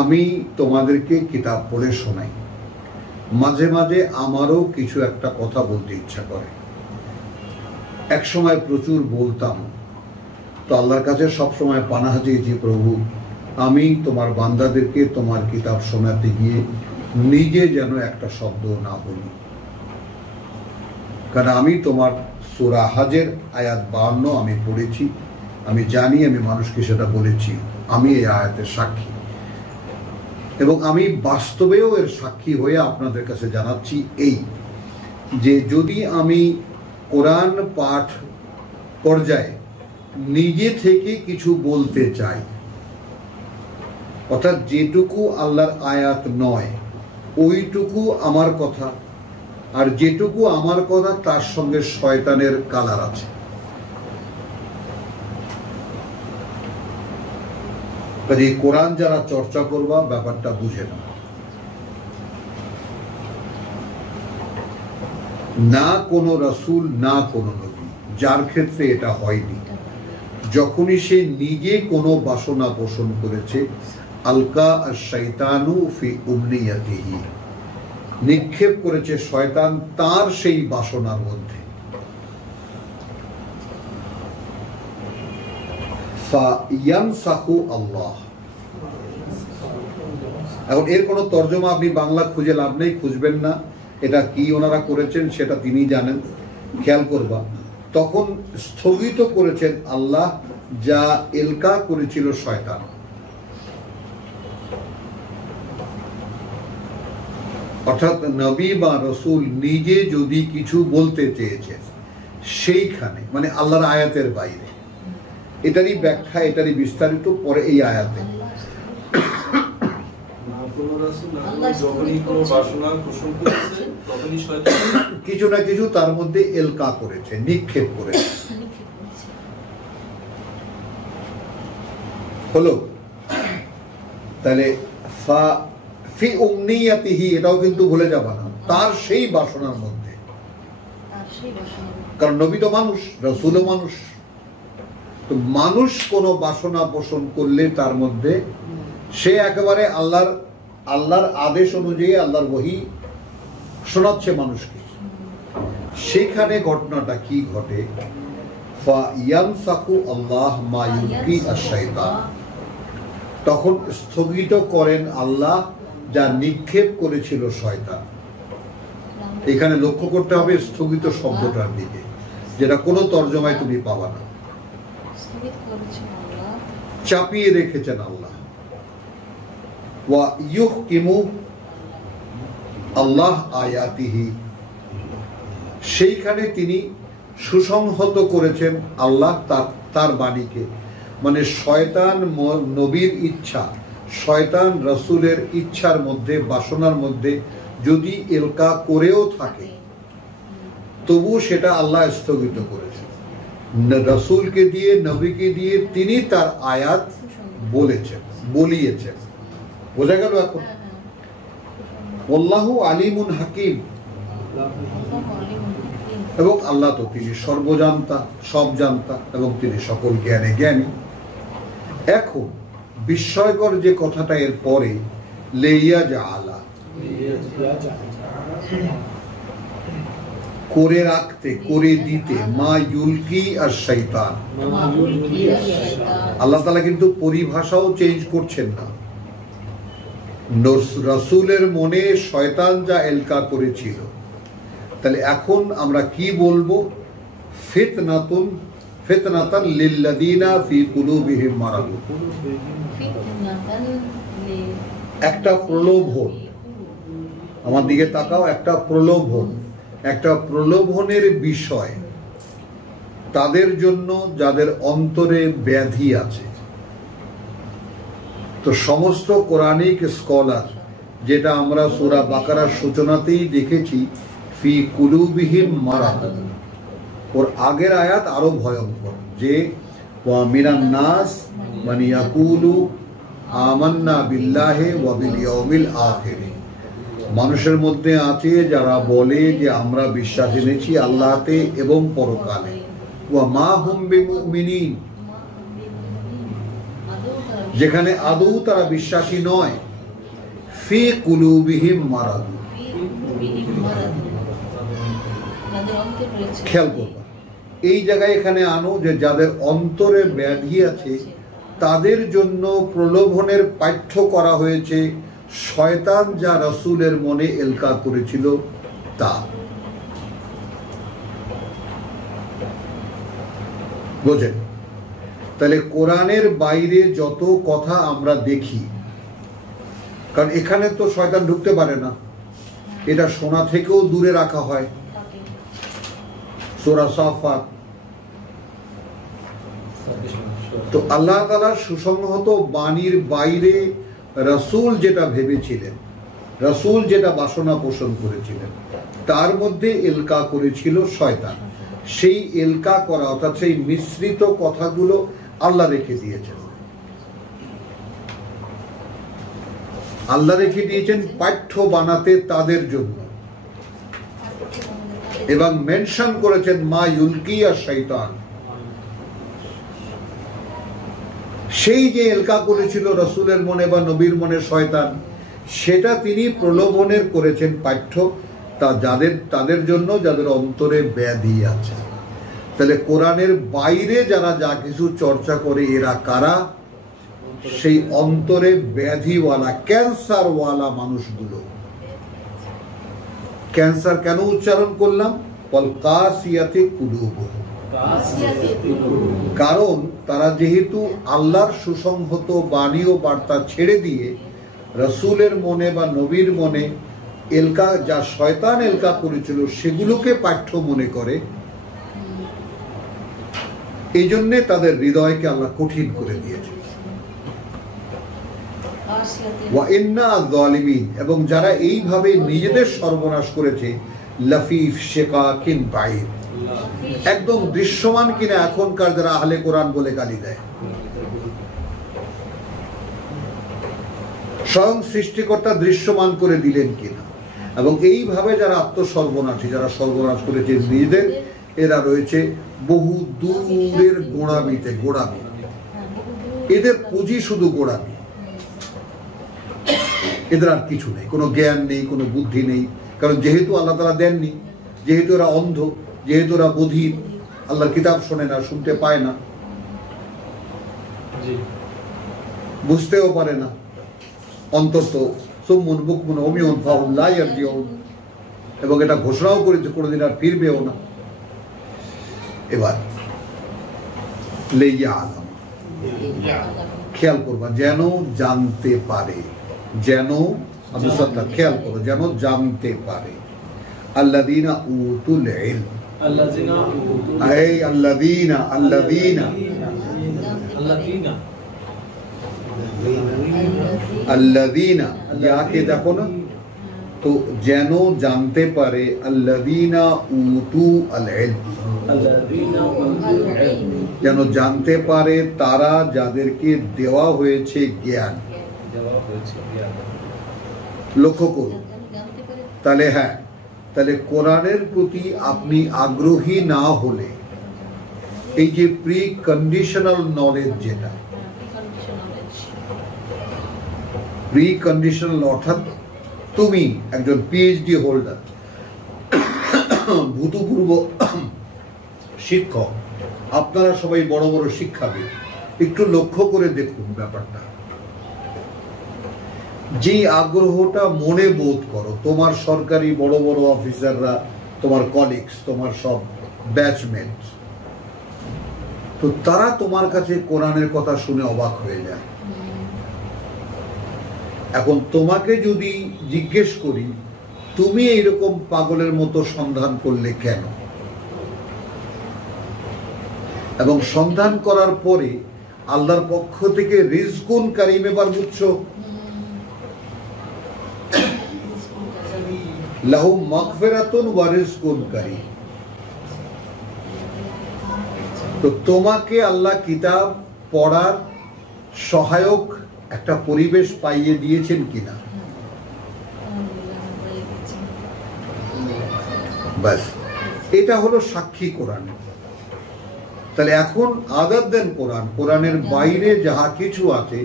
আমি তোমাদেরকে কিতাব পড়ে শোনাই, মাঝে মাঝে আমারও কিছু একটা কথা বলতে ইচ্ছা করে। এক সময় প্রচুর বলতাম, তো আল্লাহর কাছে সবসময় পানাহ চেয়েছি, প্রভু আমি তোমার বান্দাদেরকে তোমার কিতাব শোনাতে গিয়ে নিজে যেন একটা শব্দ না বলি। কারণ আমি তোমার সূরা হজের আয়াত 52 আমি পড়েছি, আমি জানি, আমি মানুষকে সেটা বলেছি, আমি এই আয়াতের সাক্ষী, এবং আমি বাস্তবেও এর সাক্ষী হয়ে আপনাদের কাছে জানাচ্ছি এই যে যদি আমি কোরআন পাঠ পর্যায়ে নিজে থেকে কিছু বলতে চাই, অর্থাৎ যেটুকু আল্লাহর আয়াত নয় ওইটুকু আমার কথা, আর যেটুকু আমার কথা তার সঙ্গে শয়তানের কালার আছে, এই কোরআন যারা চর্চা করবা ব্যাপারটা বুঝে না। না কোন রাসূল, না কোন নবী, যার ক্ষেত্রে এটা হয়নি, যখনই সে নিজে কোনো বাসনা পোষণ করেছে, আলকা আশ-শাইতানু ফি উমনিয়াতিহি, নিক্ষেপ করেছে শয়তান তার সেই বাসনার মধ্যে। ফায়ানসাখু আল্লাহ। এখন এর কোনো তর্জমা আপনি বাংলা খুঁজে লাভ নেই, খুঁজবেন না, এটা কি ওনারা করেছেন সেটা তিনি জানেন। খেয়াল করবা, তখন স্থগিত করেছেন আল্লাহ যা এলকা করেছিল শয়তান। অর্থাৎ নবী বা রসুল নিজে যদি কিছু বলতে চেয়েছে সেইখানে, মানে আল্লাহর আয়াতের বাইরে, এটারই ব্যাখ্যা, এটারই বিস্তারিত পরে এই আয়াতে। কিছু না কিছু তার মধ্যে এলকা করেছে, নিক্ষেপ করেছে। হলো তাহলে ফি উমনিয়াতিহি, এটাও কিন্তু ভুলে যাবা না, তার সেই বাসনার মধ্যে। কারণ নবী তো মানুষ, রাসূলও মানুষ, তো মানুষ কোন বাসনা পোষণ করলে তার মধ্যে সে একেবারে আল্লাহর আদেশ অনুযায়ী আল্লাহর ওহী শোনাচ্ছে মানুষকে। সেখানে ঘটনাটা কি ঘটে? ফায়ানসাখু আল্লাহ মা ইউলকি আশ-শাইতান, তখন স্থগিত করেন আল্লাহ যা নিক্ষেপ করেছিল শয়তান। এখানে লক্ষ্য করতে হবে স্থগিত শব্দটার দিকে, যেটা কোনো তর্জমায় তুমি পাবা না। চাপিয়ে রেখেছেন আল্লাহ। ওয়া ইউহকিমু আল্লাহ আয়াতিহি, সেইখানে তিনি সুসংহত করেছেন আল্লাহ তার বাণীকে। মানে শয়তান নবীর ইচ্ছা, শয়তান রাসূলের ইচ্ছার মধ্যে, বাসনার মধ্যে যদি এলকা করেও থাকে, তবু সেটা আল্লাহ স্থগিত করেছে। রসুলকে দিয়ে, নবীকে দিয়ে তিনি তার আয়াত বলেছেন, বলিয়েছেন। বোঝা গেল এখন? আল্লাহু আলিমুন হাকিম, এবং আল্লাহ তো তিনি সর্বজান্তা, সব জান্তা, এবং তিনি সকল জ্ঞানে জ্ঞানী। এখন বিস্ময়কর যে কথাটা এর পরে, লেইয়া জাআলা, করে রাখতে, করে দিতে, মা ইউলকি আর শয়তান। আল্লাহ তাআলা কিন্তু পরিভাষাও চেঞ্জ করছেন না। রাসূলের মনে শয়তান যা এলকা করেছিল, তাহলে এখন আমরা কি বলবো? ফিতনাতান লিল্লাযিনা ফি কুলুবিহিম মারাদ, একটা প্রলোভন। আমার দিকে তাকাও, একটা প্রলোভন, একটা প্রলোভনের বিষয় তাদের জন্য যাদের অন্তরে ব্যাধি আছে। তো সমস্ত কোরআনিক স্কলার, যেটা আমরা সূরা বাকারার সূচনাতেই দেখেছি, ফি কুলুবিহিম মারাদ, ওর আগের আয়াত আরো ভয়ঙ্কর, যে ওয়া মিনান নাস মান ইয়াকুলু আমান্না বিল্লাহি ওয়া বিল ইয়াউমিল আখির। মানুষের মধ্যে আছে যারা বলে যে আমরা বিশ্বাস এনেছি আল্লাহতে এবং পরকালে। ওয়া মা হুম বিমুমিনিন, যেখানে আদৌ তারা বিশ্বাসী নয়। ফি কুলুবিহিম মারাদ, খেয়াল করবা এই জায়গায়, এখানে আনো যে যাদের অন্তরে ব্যাধি আছে তাদের জন্য প্রলোভনের পাঠ্য করা হয়েছে শয়তান যা রাসূলের মনে এলকা করেছিল তা। বোঝেন? তাহলে কোরআনের বাইরে যত কথা আমরা দেখি, কারণ এখানে তো শয়তান ঢুকতে পারে না, এটা শোনা থেকেও দূরে রাখা হয়। সূরা সাফাত। তো আল্লাহ তাআলা সুসংহত বাণীর বাইরে রাসূল যেটা ভেবেছিলেন, রাসূল যেটা বাসনা পোষণ করেছিলেন, তার মধ্যে এলকা করেছিল শয়তান। সেই এলকা করা, অর্থাৎ সেই মিশ্রিত কথাগুলো আল্লাহ রেখে দিয়েছেন। আল্লাহ রেখে দিয়েছেন পাঠ্য বানাতে তাদের জন্য, এবং মেনশন করেছেন মা ইউলকি আর শয়তান। সেই যে এলকা করেছিল রাসূলের মনে বা নবীর মনে শয়তান, সেটা তিনি প্রলোভনের করেছেন পাঠ্য তা তাদের জন্য যাদের অন্তরে ব্যাধি আছে। তাহলে কোরআনের বাইরে যারা যা কিছু চর্চা করে এরা কারা? সেই অন্তরে ব্যাধিওয়ালা, ক্যান্সারওয়ালা মানুষগুলো। ক্যান্সার কেন উচ্চারণ করলাম? ওয়াল কাসিয়াতি কুলুবুহুম, কারণ তারা যেহেতু আল্লাহর সুসংহত বাণী ও বার্তা ছেড়ে দিয়ে রাসূলের মনে বা নবীর মনে এলকা, যা শয়তান এলকা করেছিল, সেগুলোকে পাঠ্য মনে করে। এই জন্যে তাদের হৃদয়কে আল্লাহ কঠিন করে দিয়েছে। ওয়া ইন্না যালিমিন, এবং যারা এইভাবে নিজেদের সর্বনাশ করেছে, লাফিফ শিকাকিন বাইদ, একদম দৃশ্যমান কিনা এখনকার যারা আহলে কোরআন বলে গালি দেয়। স্বয়ং সৃষ্টিকর্তা দৃশ্যমান করে দিলেন কিনা, এবং এইভাবে যারা আত্মসর্বনাশী, যারা সর্বনাশ করেছে নিজেদের, এরা রয়েছে বহু দূরের গোড়ামিতে। গোড়ামি, এদের পুঁজি শুধু গোড়ামি, এদের আর কিছু নেই, কোনো জ্ঞান নেই, কোনো বুদ্ধি নেই। কারণ যেহেতু আল্লাহ তাআলা দেননি, যেহেতু এরা অন্ধ, যেহেতু ওরা বধির, আল্লাহর কিতাব শোনে না, শুনতে পায় না, বুঝতেও পারে না, অন্তত সুম্মুন বুকমুন উমিয়ুন ফাহুম লা ইয়ারজিউন, এবং এটা ঘোষণাও করেছে কোনোদিন আর ফিরবেও না। এবার লেইয়া আলাম, খেয়াল করবা, যেন জানতে পারে, যেন খেয়াল করো, যেন জানতে পারে। আল্লাযীনা উতুল ইলম, আল্লাযীনা, ইয়াকে দেখো না, তো যেন জানতে পারে আল্লাযীনা উতু আল ইলম, যেন জানতে পারে তারা যাদেরকে দেওয়া হয়েছে জ্ঞান। লক্ষ্য করুন তাহলে, হ্যাঁ, তাহলে কোরআনের প্রতি আপনি আগ্রহী না হলে এই যে প্রি কন্ডিশনাল নলেজ, যেটা প্রি কন্ডিশনাল, অর্থাৎ তুমি একজন পিএইচডি হোল্ডার, ভূতপূর্ব শিক্ষক, আপনারা সবাই বড় বড় শিক্ষাবিদ, একটু লক্ষ্য করে দেখুন ব্যাপারটা। যে আগ্রহটা মনে বোধ করো, তোমার সরকারি বড় বড় অফিসাররা, তোমার কলিগস, তোমার সব ব্যাচমেট, তো তারা তোমার কাছে কোরআনের কথা শুনে অবাক হয়ে যায়। এখন তোমাকে যদি জিজ্ঞেস করি, তুমি এইরকম পাগলের মতো সন্ধান করলে কেন, এবং সন্ধান করার পরে আল্লাহর পক্ষ থেকে রিজকুন কারীম, এবার বুঝছো, লাহুম মাগফিরাতুন ওয়া রিজকুন কারীম। তো তোমাকে আল্লাহ কিতাব পড়ার সহায়ক একটা পরিবেশ পাইয়ে দিয়েছেন কিনা? বাস, এটা হলো সাক্ষী কোরআন। তাহলে এখন আদার দেন কোরআন, কোরআনের বাইরে যাহা কিছু আছে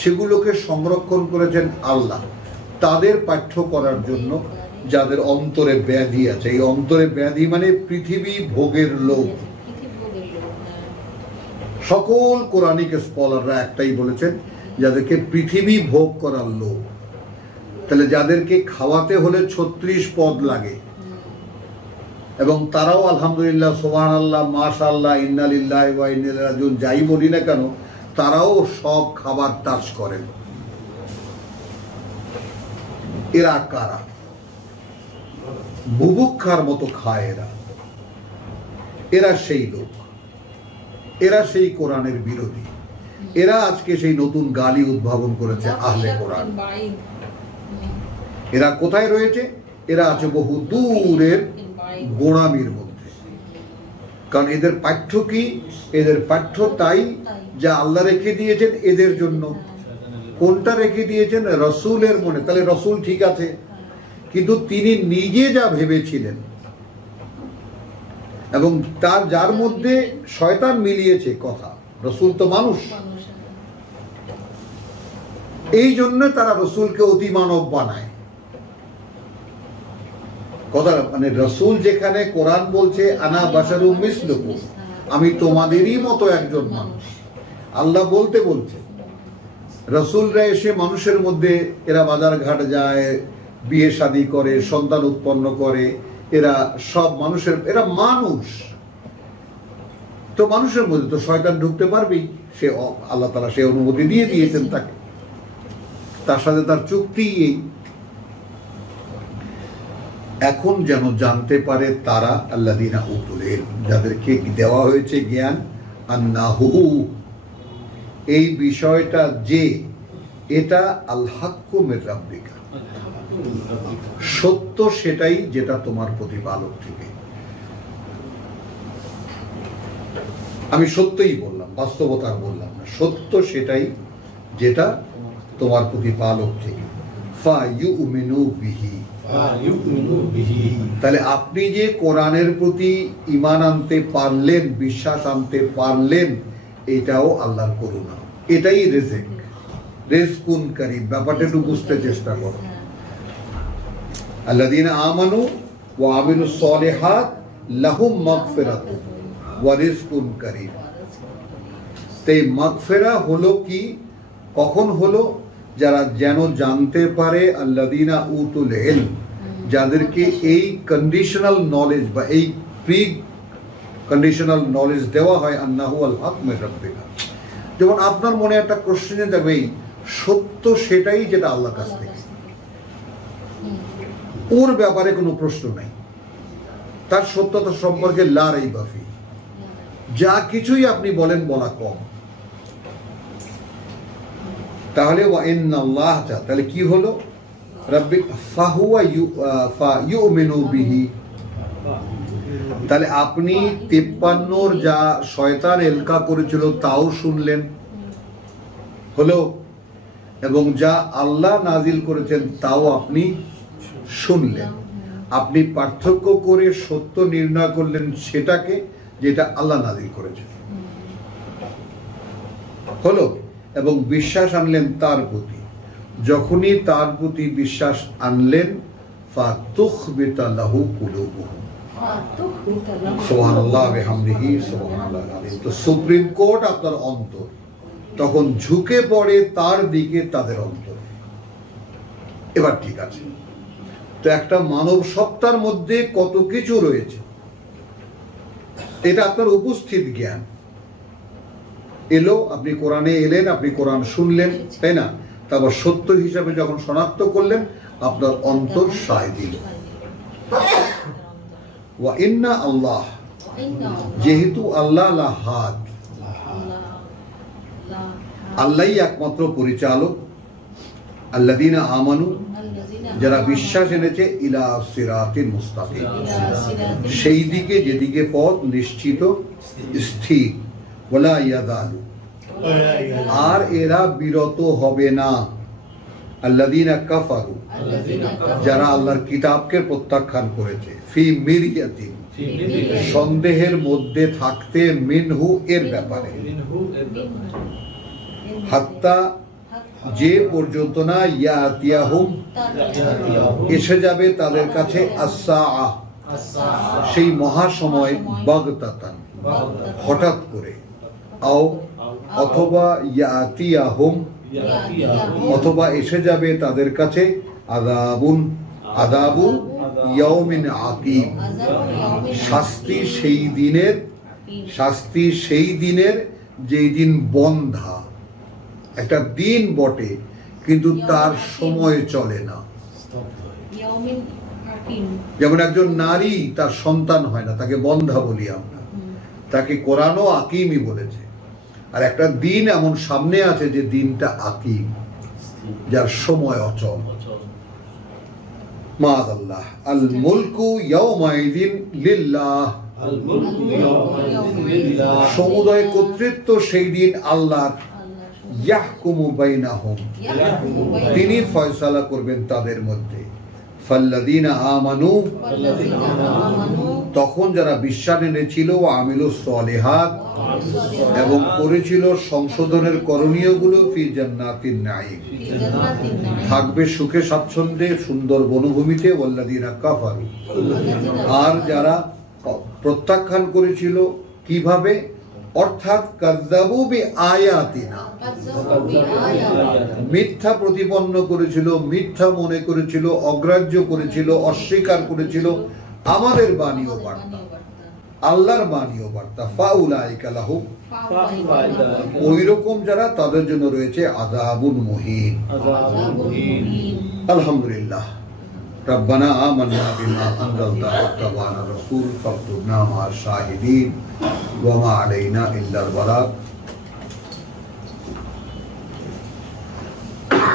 সেগুলোকে সংরক্ষণ করেছেন আল্লাহ তাদের পাঠ্য করার জন্য, যাদের অন্তরে ব্যাধি আছে। এই অন্তরে ব্যাধি মানে পৃথিবী ভোগের লোভ। সকল কোরআনিক স্কলাররা একটাই বলেছেন, যাদেরকে পৃথিবী ভোগ করার লোভ। তাহলে যাদেরকে খাওয়াতে হলে 36 পদ লাগে, এবং তারাও আলহামদুলিল্লাহ, সুবহানাল্লাহ, মাশাআল্লাহ, ইন্না লিল্লাহি ওয়া ইন্না ইলাইহি রাজিউন যাই বলি না কেন, তারাও সব খাবার টাচ করেন। এরা কারা? বুভুক্ষার মতো খায় এরা। এরা সেই লোক, এরা সেই কোরআনের বিরোধী। এরা আজকে সেই নতুন গালি উদ্ভাবন করেছে, আহলে কোরআন। এরা কোথায় রয়েছে? এরা আছে বহু দূরের গোড়ামির মধ্যে। কারণ এদের পাঠ্য কি? এদের পাঠ্য তাই যা আল্লাহ রেখে দিয়েছেন এদের জন্য। কোনটা রেখে দিয়েছেন? রসুলের মনে। তাহলে রসুল ঠিক আছে, কিন্তু তিনি নিজে যা ভেবেছিলেন এবং তার যার মধ্যে শয়তান মিলিয়েছে কথা। রসুল তো মানুষ, এই জন্য তারা রসুলকে অতি মানব বানায়। কথা মানে রসুল যেখানে কোরআন বলছে আনা বাশারুম মিসলুকুম, আমি তোমাদেরই মতো একজন মানুষ, আল্লাহ বলতে বলছে। রসুলরা এসে মানুষের মধ্যে, এরা বাজার ঘাট যায়, বিয়ে শাদী করে, সন্তান উৎপন্ন করে, এরা সব মানুষের, এরা মানুষ। তো মানুষের মধ্যে তো শয়তান ঢুকতে পারবেই, সে আল্লাহ তাআলা সে অনুমতি দিয়ে দিয়েছেন তাকে, তার সাথে তার চুক্তি এই। এখন যেন জানতে পারে তারা আল্লাযীনা উতুল ইলম, যাদেরকে দেওয়া হয়েছে জ্ঞান, আন্নাহু, এই বিষয়টা যে এটা আল হাক্কু মির রাব্বিকা, সত্য সেটাই যেটা তোমার প্রতিপালক থেকে। আমি সত্যই বললাম, বাস্তবতার বললাম না, সত্য সেটাই যেটা তোমার প্রতিপালক থেকে। ফায়ুমিনু বিহি, তাহলে আপনি যে কোরআনের প্রতি ঈমান আনতে পারলেন, বিশ্বাস আনতে পারলেন, এটাও আল্লাহর করুণা, এটাই রিজক, রিজকুন কারীম। ব্যাপারটা একটু বুঝতে চেষ্টা করো। আল্লাযীনা আমানু ওয়া আমিলুস সালিহাত লাহুম মাগফিরাতুন ওয়া রিজকুন কারীম। এই মাগফিরা হলো কি, কখন হলো? যারা যেন জানতে পারে আল্লাযীনা উতুল ইলম, যাদেরকে এই কন্ডিশনাল নলেজ বা এই প্রি কন্ডিশনাল নলেজ দেওয়া হয়, আন্নাহু আল হক মির রাব্বিকা। যেমন আপনার মনে একটা কোশ্চেন যাবে, সত্য সেটাই যেটা আল্লাহর কাছ থেকে, ওর ব্যাপারে কোনো প্রশ্ন নাই, তার সত্যতা সম্পর্কে লা রাইবা ফি, যা কিছুই আপনি বলেন বলা কম। তাহলে ওয়া ইন্নাল্লাহ, তাহলে কি হলো? রাব্বি ফাহুয়া ফায়ুমিনু বিহি। তাহলে আপনি 53 যা শয়তান এলকা করেছিল তাও শুনলেন, হলো, এবং যা আল্লাহ নাজিল করেছেন তাও আপনি শুনলেন। আপনি পার্থক্য করে সত্য নির্ণয় করলেন সেটাকে যেটা আল্লাহ নাজিল করেছেন, হলো, এবং বিশ্বাস আনলেন তার প্রতি। যখনই তার প্রতি বিশ্বাস আনলেন ফাতুখবিতা লাহু কুলুবুহুম। সুবহানাল্লাহ বিহামদিহি সুবহানাল্লাহিল আযীম। তো সুপ্রিম কোর্ট আপনার অন্তর, তখন ঝুঁকে পড়ে তার দিকে তাদের অন্তর। এবার ঠিক আছে, তো একটা মানব সত্তার মধ্যে কত কিছু রয়েছে, এটা আপনার উপস্থিত জ্ঞান এলো, আপনি কোরআনে এলেন, আপনি কোরআন শুনলেন, তাই না? তারপর সত্য হিসাবে যখন শনাক্ত করলেন, আপনার অন্তর সায় দিল। ওয়া ইন্না আল্লাহ, যেহেতু আল্লাহ লাহাদ, আল্লাহই একমাত্র পরিচালক, আল্লাযীনা আমানু, যারা বিশ্বাস এনেছে, ইলা সিরাতিল মুস্তাকিম, সেই দিকে যেদিকে পথ নিশ্চিত স্থির, ওয়ালা ইয়াযালু, আর এরা বিরত হবে না, আল্লাযীনা কাফারু, যারা আল্লাহর কিতাবকে প্রত্যাখ্যান করেছে, ফি মিরিয়াতিন, সন্দেহের মধ্যে থাকতে, মিনহু, এর ব্যাপারে, হাত্তা, যে পর্যন্ত না, ইয়াতিয়াহুম, এসে যাবে তাদের কাছে, আসসাআ, সেই মহাসময়, বাগতাতান, হঠাৎ করে, আও, অথবা ইয়াতিয়াহুম, অথবা এসে যাবে তাদের কাছে, আযাবুন, আযাবু ইয়াউমিন আকিম, শাস্তি সেই দিনের, শাস্তি সেই দিনের যেই দিন বন্ধা, একটা দিন বটে কিন্তু তার সময় চলে না। যেমন একজন নারী, তার সন্তান হয় না, তাকে বন্ধা বলি আমরা, তাকে কোরআনও আকিমই বলেছে। আর একটা দিন এমন সামনে আছে যে দিনটা আকিম, যার সময় অচল। মাআযাল্লাহ, আল মুলকু ইয়াউমাইযিন লিল্লাহ, সমুদয় কর্তৃত্ব সেই দিন আল্লাহর, ইয়াহকুমু বাইনাহুম, তিনি ফয়সালা করবেন তাদের মধ্যে। ফাল্লাযীনা আমানু, তখন যারা বিশ্বাস এনেছিল, আমিলুস সলিহাত, এবং করেছিল সংশোধনের করণীয়গুলো, ফি জান্নাতিন নাঈম, থাকবে সুখে স্বাচ্ছন্দ্যে সুন্দর বনভূমিতে। ওয়াল্লাযীনা কাফারু, আর যারা প্রত্যাখ্যান করেছিল, কিভাবে? অর্থাৎ কাযযাবু বিআয়াতিনা, মিথ্যা প্রতিপন্ন করেছিল, মিথ্যা মনে করেছিল, অগ্রাহ্য করেছিল, অস্বীকার করেছিল আমাদের বাণী ও বার্তা, আল্লাহর বাণী ও বার্তা। ফাউলাইকা লাহুম, ওই রকম যারা, তাদের জন্য রয়েছে আযাবুন মুহিন। আলহামদুলিল্লাহ। রব্বানা আমান্না বিমা আনজালতা ওয়াত্তাবা'না রাসূল ফাকতুবনা মা'আশ শাহিদিন ওয়া মা আলাইনা ইল্লাল বালাগ।